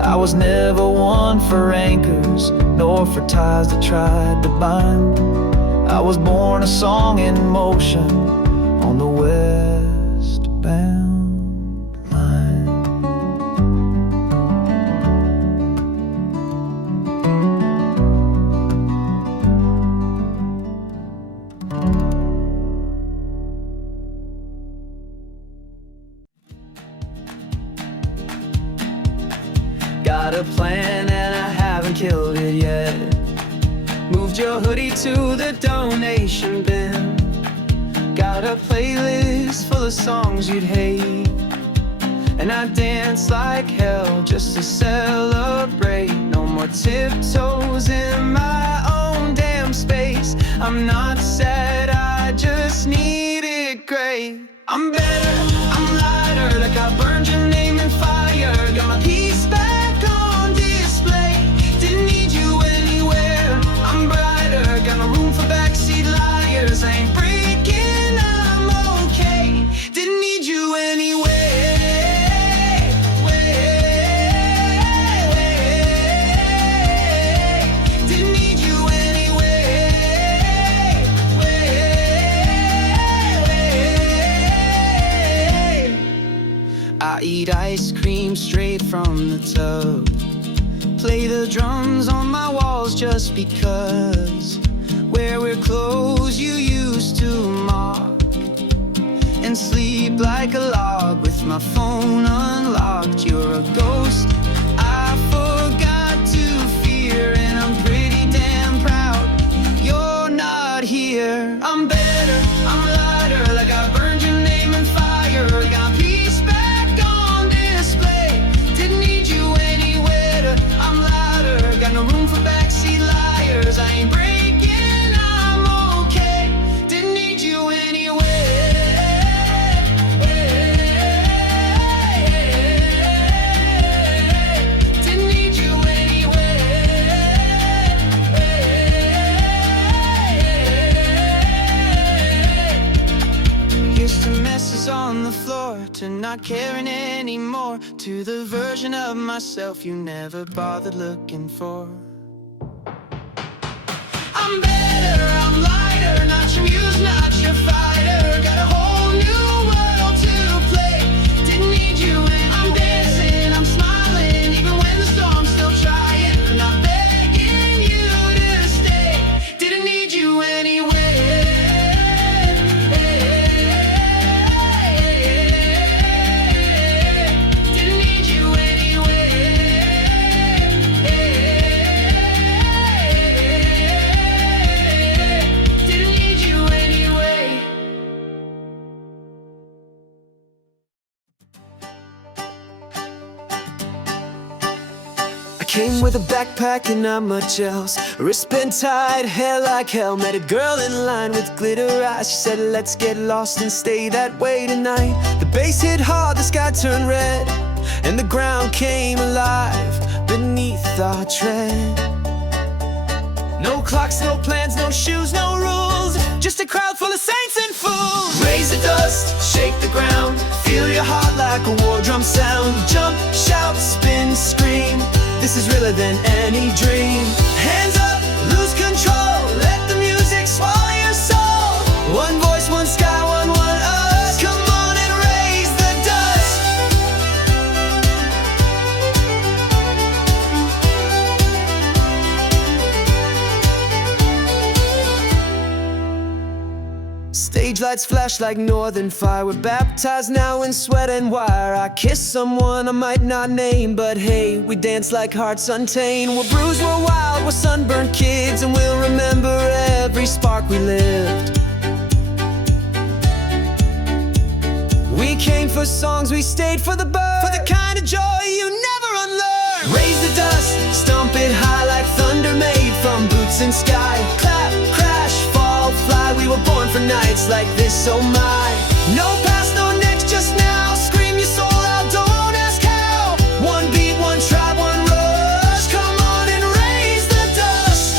I was never one for anchors, nor for ties that tried to bind. I was born a song in motion on the westbound line. Got a plan and I haven't killed it yet. Moved your hoodie to the donation bin. Got a playlist full of songs you'd hate, and I dance like hell just to celebrate. No more tiptoes in my own damn space. I'm not sad, I just need it great. I'm better, I'm lighter, like I burned your name in fire. Got my peace back on display, didn't need you anywhere. I'm brighter, got no room for backseat liars. I ain't breaking, I'm okay, didn't need you anyway. Didn't need you anyway. I eat ice cream straight from the tub, play the drums on my walls just because. Where we're close you used to mock, and sleep like a log with my phone unlocked. You're a ghost I forgot to fear, and I'm pretty damn proud you're not here. I'm better, I'm lighter, like I burned your name in fire. Got peace back on display, didn't need you anywhere. I'm louder, got no room for backseat liars. I ain't breaking, I'm okay, didn't need you anyway. Didn't need you anyway. Here's to messes on the floor, to not caring anymore, to the version of myself you never bothered looking for. I'm better, Came with a backpack and not much else. Wristband tied, hair like hell. Met a girl in line with glitter eyes. She said, let's get lost and stay that way tonight. The bass hit hard, the sky turned red, and the ground came alive beneath our tread. No clocks, no plans, no shoes, no rules. Just a crowd full of saints and fools. Raise the dust, shake the ground. Feel your heart like a war drum sound. Jump, shout, spin, scream. This is realer than any dream. Hands up, lose control. Let the music swallow your soul. One voice, one sky, one us. Come on and raise the dust. Stage lights flash like northern fire. We're baptized now in sweat and wire. I kissed someone I might not name, but hey, we dance like hearts untamed. We're bruised, we're wild, we're sunburned kids, and we'll remember every spark we lived. We came for songs, we stayed for the bird, for the kind of joy you never unlearn. Raise the dust, stomp it high like thunder made from boots and sky. Clap, crash, fall, fly. We were born for nights like this, oh my. No past, no next, just now. Scream your soul out, don't ask how. One beat, one tribe, one rush. Come on and raise the dust.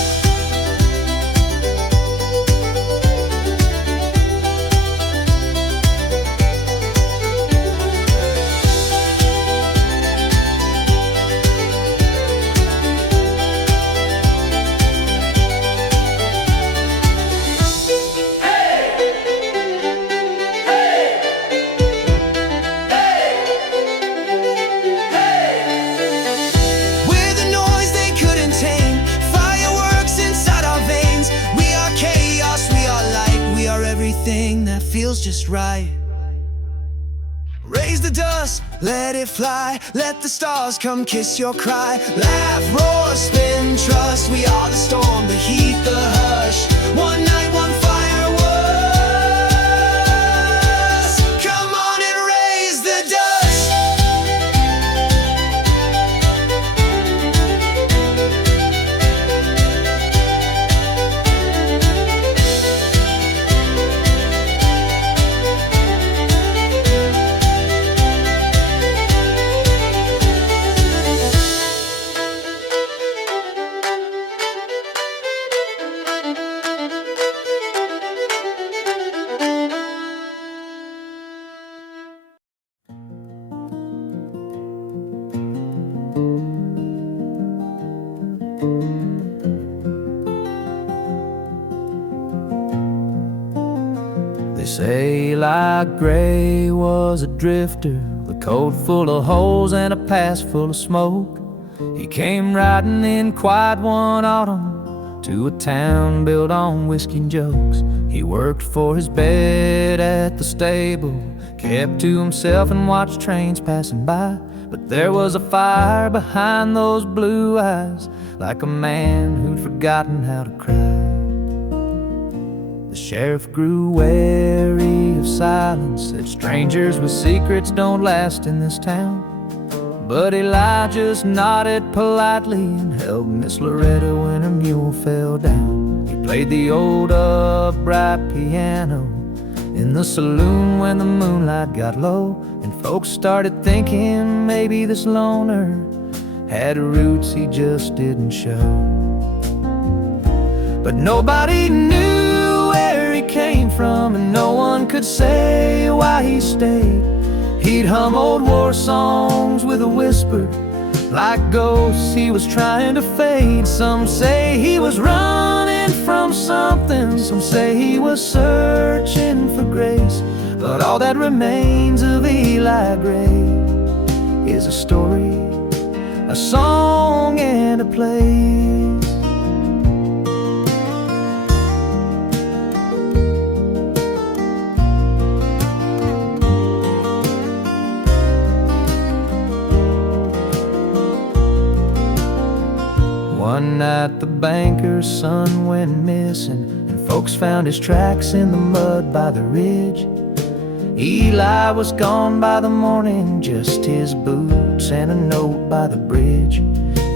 That feels just right. Raise the dust, let it fly. Let the stars come kiss your cry. Laugh, roar, spin, trust. We are the storm, the heat, the hush. One night, one fireworks. Come on and raise the dust. They say Eli Gray was a drifter, with a coat full of holes and a past full of smoke. He came riding in quiet one autumn to a town built on whiskey and jokes. He worked for his bed at the stable, kept to himself and watched trains passing by. But there was a fire behind those blue eyes, like a man who'd forgotten how to cry. The sheriff grew wary of silence, said strangers with secrets don't last in this town. But Eli just nodded politely and helped Miss Loretta when her mule fell down. He played the old upright piano in the saloon when the moonlight got low, and folks started thinking maybe this loner had roots he just didn't show. But nobody knew where he came from, and no one could say why he stayed. He'd hum old war songs with a whisper, like ghosts he was trying to fade. Some say he was running from something, some say he was searching for grace. But all that remains of Eli Gray is a story, a song, and a place. One night the banker's son went missing, and folks found his tracks in the mud by the ridge. Eli was gone by the morning, just his boots and a note by the bridge.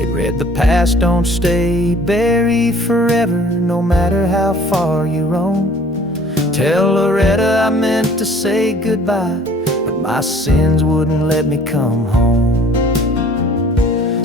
It read the past don't stay buried forever, no matter how far you roam. Tell Loretta I meant to say goodbye, but my sins wouldn't let me come home.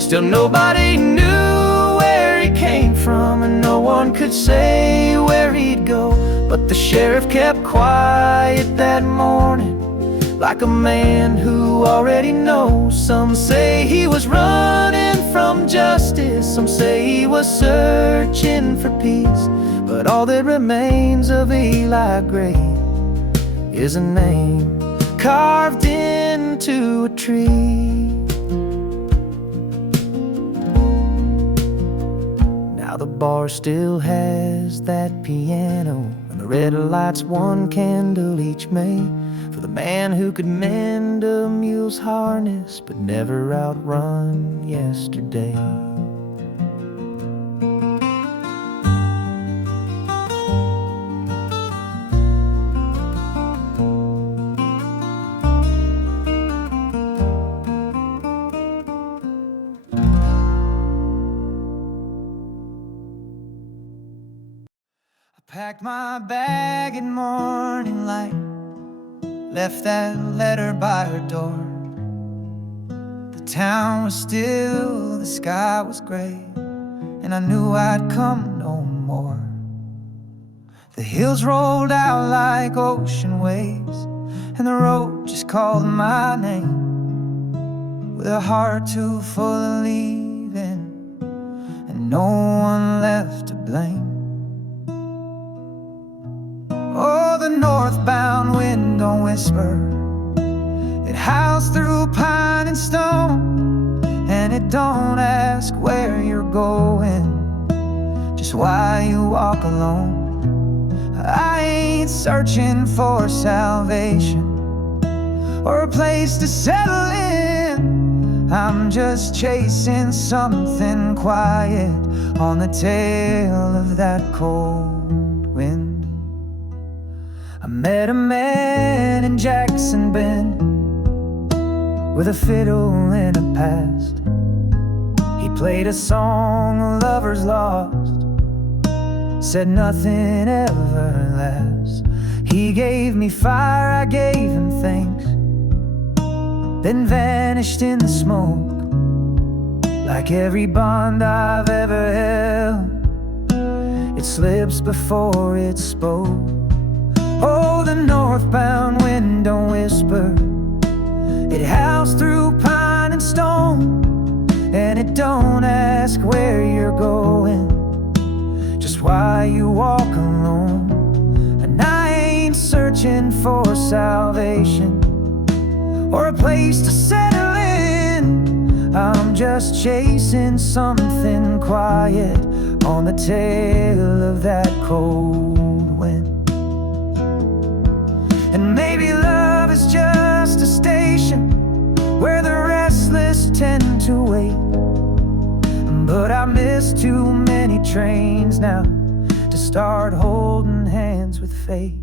Still nobody knew where he came from, and no one could say where he'd go. But the sheriff kept quiet that morning, like a man who already knows. Some say he was running from justice, some say he was searching for peace. But all that remains of Eli Gray is a name carved into a tree. Now the bar still has that piano, and the red lights one candle each made for the man who could mend a mule's harness but never outrun yesterday. I packed my bag at morning light, left that letter by her door. The town was still, the sky was gray, and I knew I'd come no more. The hills rolled out like ocean waves, and the road just called my name. With a heart too full of leaving, and no one left to blame. Oh, the northbound wind don't whisper, it howls through pine and stone, and it don't ask where you're going, just why you walk alone. I ain't searching for salvation or a place to settle in. I'm just chasing something quiet on the tail of that cold wind. I met a man in Jackson Bend with a fiddle and a past. He played a song of lovers lost, said nothing ever lasts. He gave me fire, I gave him thanks, then vanished in the smoke. Like every bond I've ever held, it slips before it spoke. Oh, the northbound wind don't whisper, it howls through pine and stone, and it don't ask where you're going, just why you walk alone. And I ain't searching for salvation or a place to settle in. I'm just chasing something quiet on the tail of that cold wind. And maybe love is just a station where the restless tend to wait, but I miss too many trains now to start holding hands with fate.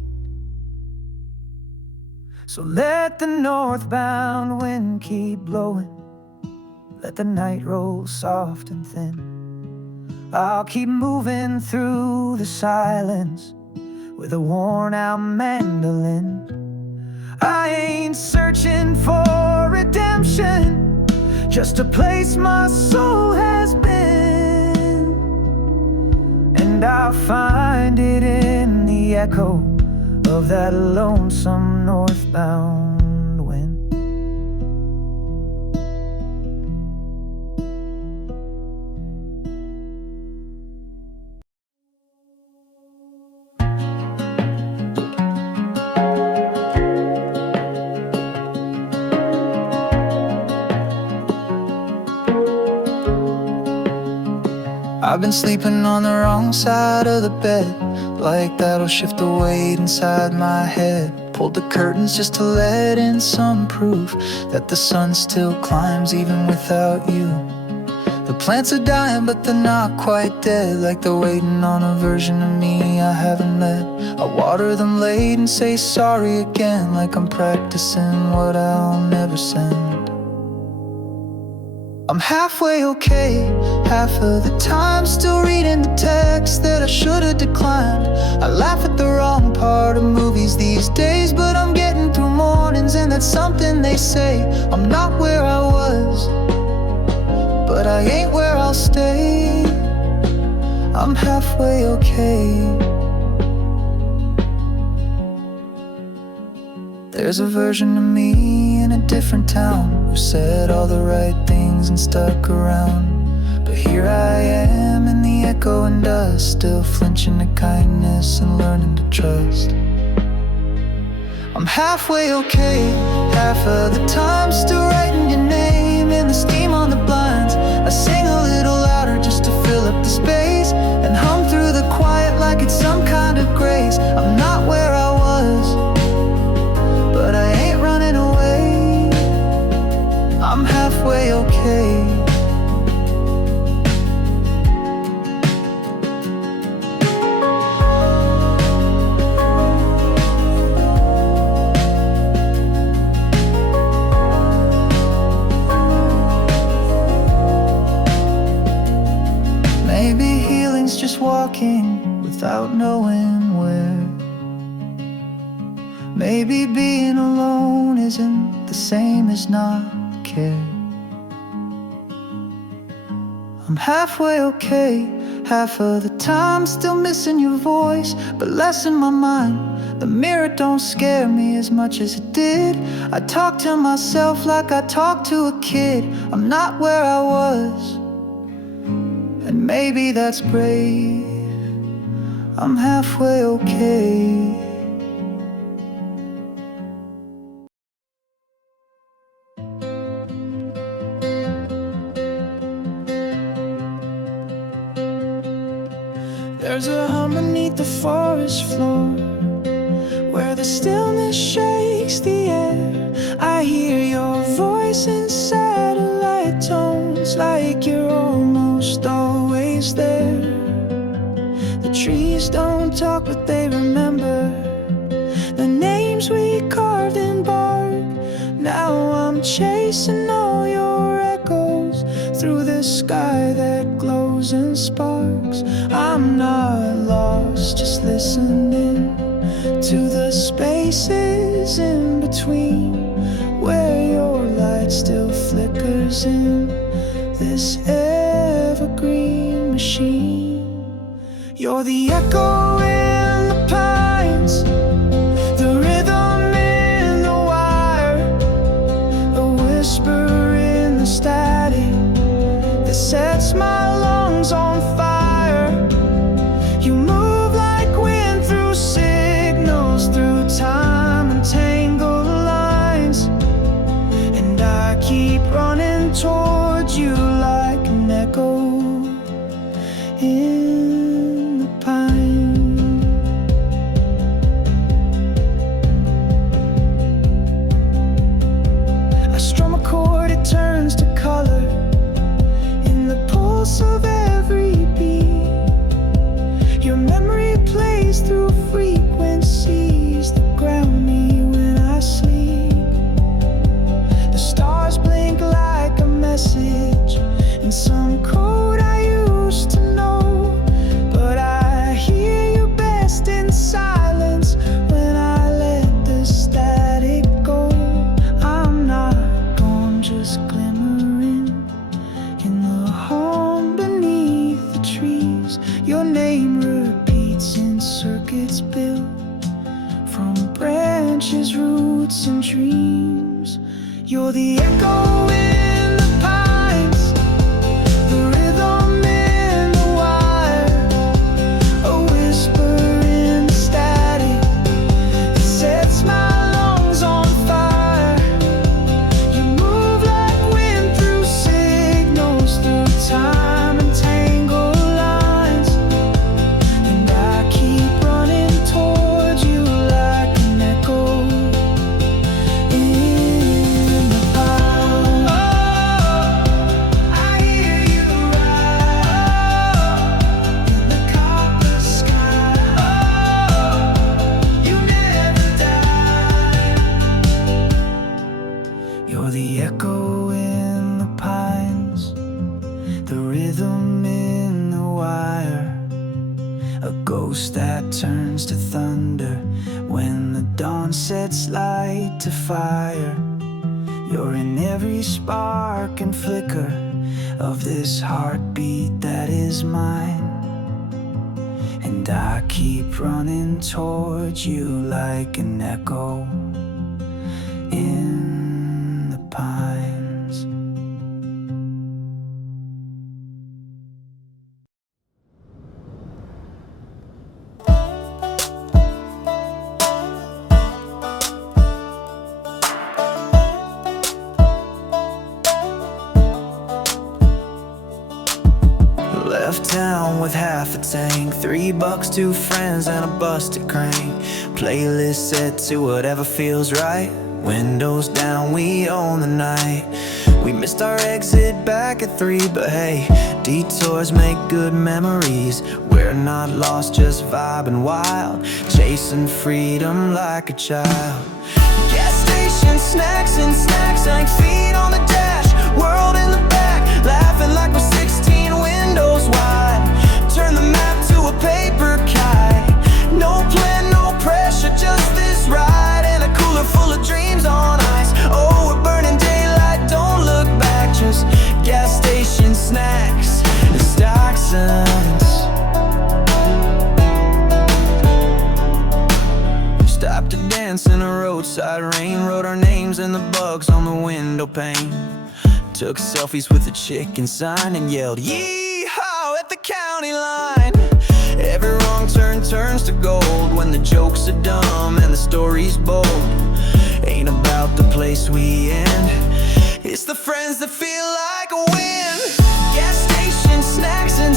So let the northbound wind keep blowing, let the night roll soft and thin. I'll keep moving through the silence with a worn-out mandolin. I ain't searching for redemption, just a place my soul has been, and I'll find it in the echo of that lonesome northbound wind. I've been sleeping on the wrong side of the bed, like that'll shift the weight inside my head. Pulled the curtains just to let in some proof that the sun still climbs even without you. The plants are dying but they're not quite dead, like they're waiting on a version of me I haven't met. I water them late and say sorry again, like I'm practicing what I'll never send. I'm halfway okay, half of the time still reading the text that I should have declined. I laugh at the wrong part of movies these days, but I'm getting through mornings, and that's something they say. I'm not where I was, but I ain't where I'll stay. I'm halfway okay. There's a version of me in a different town who said all the right things and stuck around. But here I am in the echo and dust, still flinching to kindness and learning to trust. I'm halfway okay, half of the time still writing your name in the steam on the blinds. I sing a little louder just to fill up the space, and hum through the quiet like it's some kind of grace. I'm not where I was, but I ain't running away. I'm halfway okay. Maybe healing's just walking without knowing where. Maybe being alone isn't the same as not care. I'm halfway okay, half of the time still missing your voice, but less in my mind. The mirror don't scare me as much as it did. I talk to myself like I talk to a kid. I'm not where I was, and maybe that's brave. I'm halfway okay. There's a hum beneath the forest floor, where the stillness shakes the air. I hear your voice in satellite tones, like you're almost always there. The trees don't talk, but they remember the names we carved in bark. Now I'm chasing all your echoes through the sky that glows and sparks. I'm not lost, just listening to the spaces in between, where your light still flickers in this evergreen machine. You're the echo in the pines, the rhythm in the wire, a whisper in the static that sets my lungs on fire. You move like wind through signals, through time and tangled lines, and I keep running towards you like an echo in the pine. I strum a chord, it turns to color in the pulse of every beat. Your memory plays through frequencies that ground me when I sleep. The stars blink like a message in some code I used to know, but I hear you best in silence when I let the static go. I'm not gone, just glimmering in the home beneath the trees. Your name repeats in circuits built from branches, roots, and dreams. You're the echo in the pines, the rhythm in the wire, a whisper in the static that sets my lungs on fire. You move like wind through signals, through time and tangled lines, and I keep running towards you like an echo in the pine. a ghost that turns to thunder when the dawn sets light to fire. You're in every spark and flicker of this heartbeat that is mine. And I keep running towards you like an echo in the pines. Left town with half a tank, $3, 2 friends and a busted crank. Playlist set to whatever feels right. Windows down, we own the night. We missed our exit back at 3, but hey, detours make good memories. We're not lost, just vibing wild, chasing freedom like a child. Gas station snacks and snacks, like feet on the dash, world in the back, laughing like we're 16, windows wide. Turn the map to a paper kite. No plan, no pressure, just this ride, and a cooler full of dreams on ice. Oh, we're burning daylight, don't look back, just gas station snacks and stock signs. Stopped to dance in a roadside rain, wrote our names and the bugs on the window pane. Took selfies with the chicken sign and yelled yee-haw at the county line. Every wrong turn turns to gold when the jokes are dumb and the story's bold. Ain't about the place we end, it's the friends that feel like a win. Gas station snacks and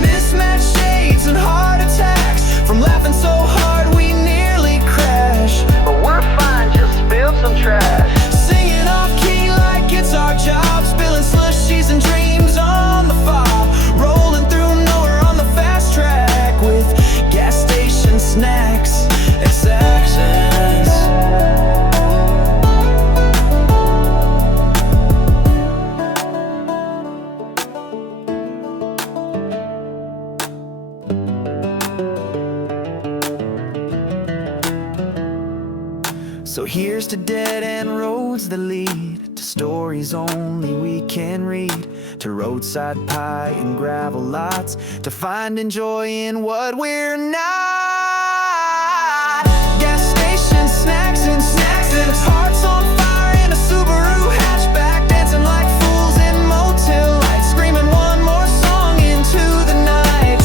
mismatched shades and heart attacks from laughing so hard we nearly crashed. But we're fine, just spilled some trash. Singing off key like it's our job, spilling slushies and dreams on the fob. Rolling through nowhere on the fast track with gas station snacks and Saxons. So here's to dead-end roads that lead to stories only we can read, to roadside pie and gravel lots, to finding joy in what we're not. Gas station snacks and hearts on fire in a Subaru hatchback, dancing like fools in motel lights, screaming one more song into the night.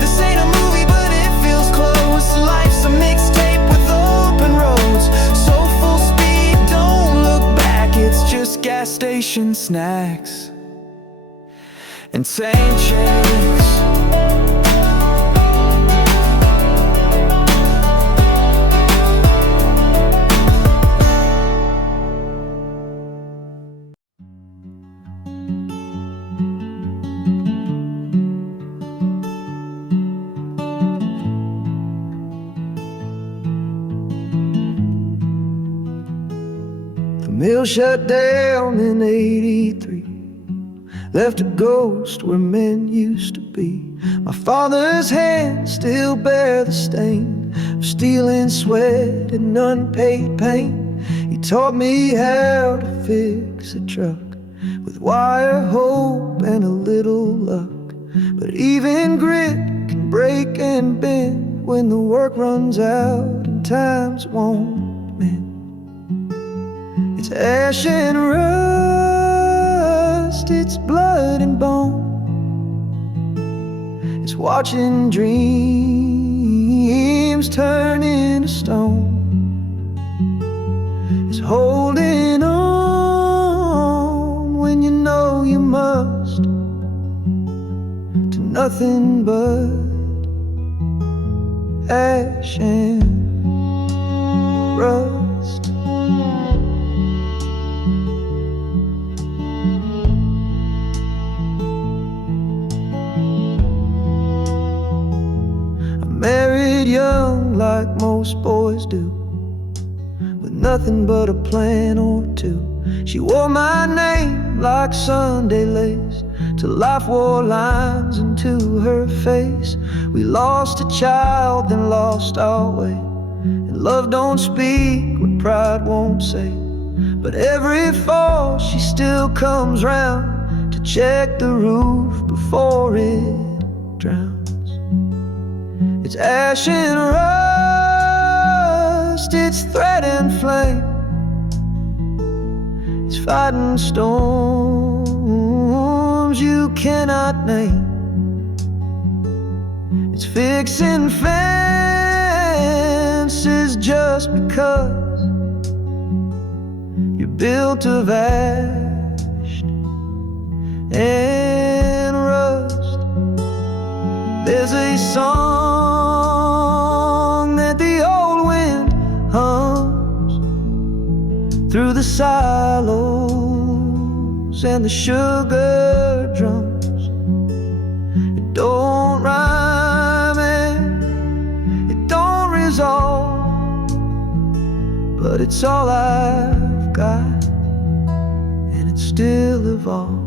This ain't a movie, but it feels close. Life's a mixtape with open roads, so full speed, don't look back. It's just gas station snacks and tank chase. The mill shut down in '83, left a ghost where men used to be. My father's hands still bear the stain of stealing sweat and unpaid pain. He taught me how to fix a truck with wire, hope, and a little luck. But even grit can break and bend when the work runs out and times won't mend. It's ash and rust, it's blood and bone. It's watching dreams turn into stone. It's holding on when you know you must, to nothing but ash and rust. Married young like most boys do, with nothing but a plan or two. She wore my name like Sunday lace till life wore lines into her face. We lost a child, then lost our way, and love don't speak what pride won't say. But every fall she still comes round to check the roof before it drowns. It's ash and rust, it's thread and flame, it's fighting storms you cannot name. It's fixing fences just because you're built of ash and rust. There's a song that the old wind hums through the silos and the sugar drums. It don't rhyme and it don't resolve, but it's all I've got, and it still evolves.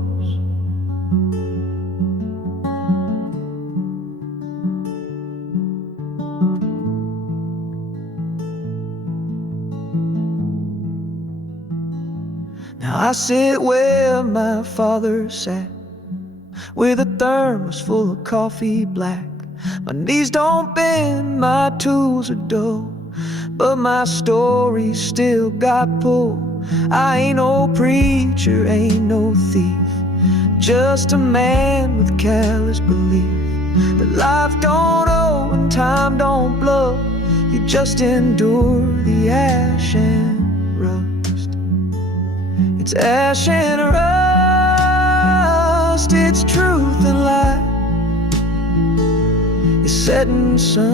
Now I sit where my father sat, with a thermos full of coffee black. My knees don't bend, my tools are dull, but my story's still got pull. I ain't no preacher, ain't no thief, just a man with callous belief that life don't owe and time don't blow. You just endure the ash and rust. It's ash and rust, it's truth and light, it's setting suns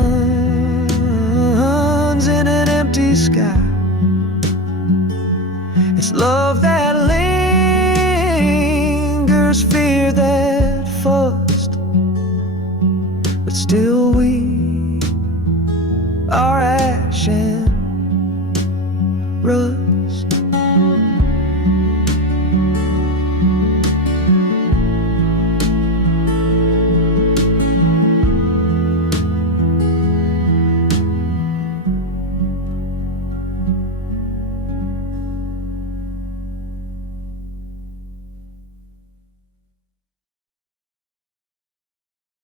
in an empty sky. It's love that lingers, fear that fussed, but still we are ash and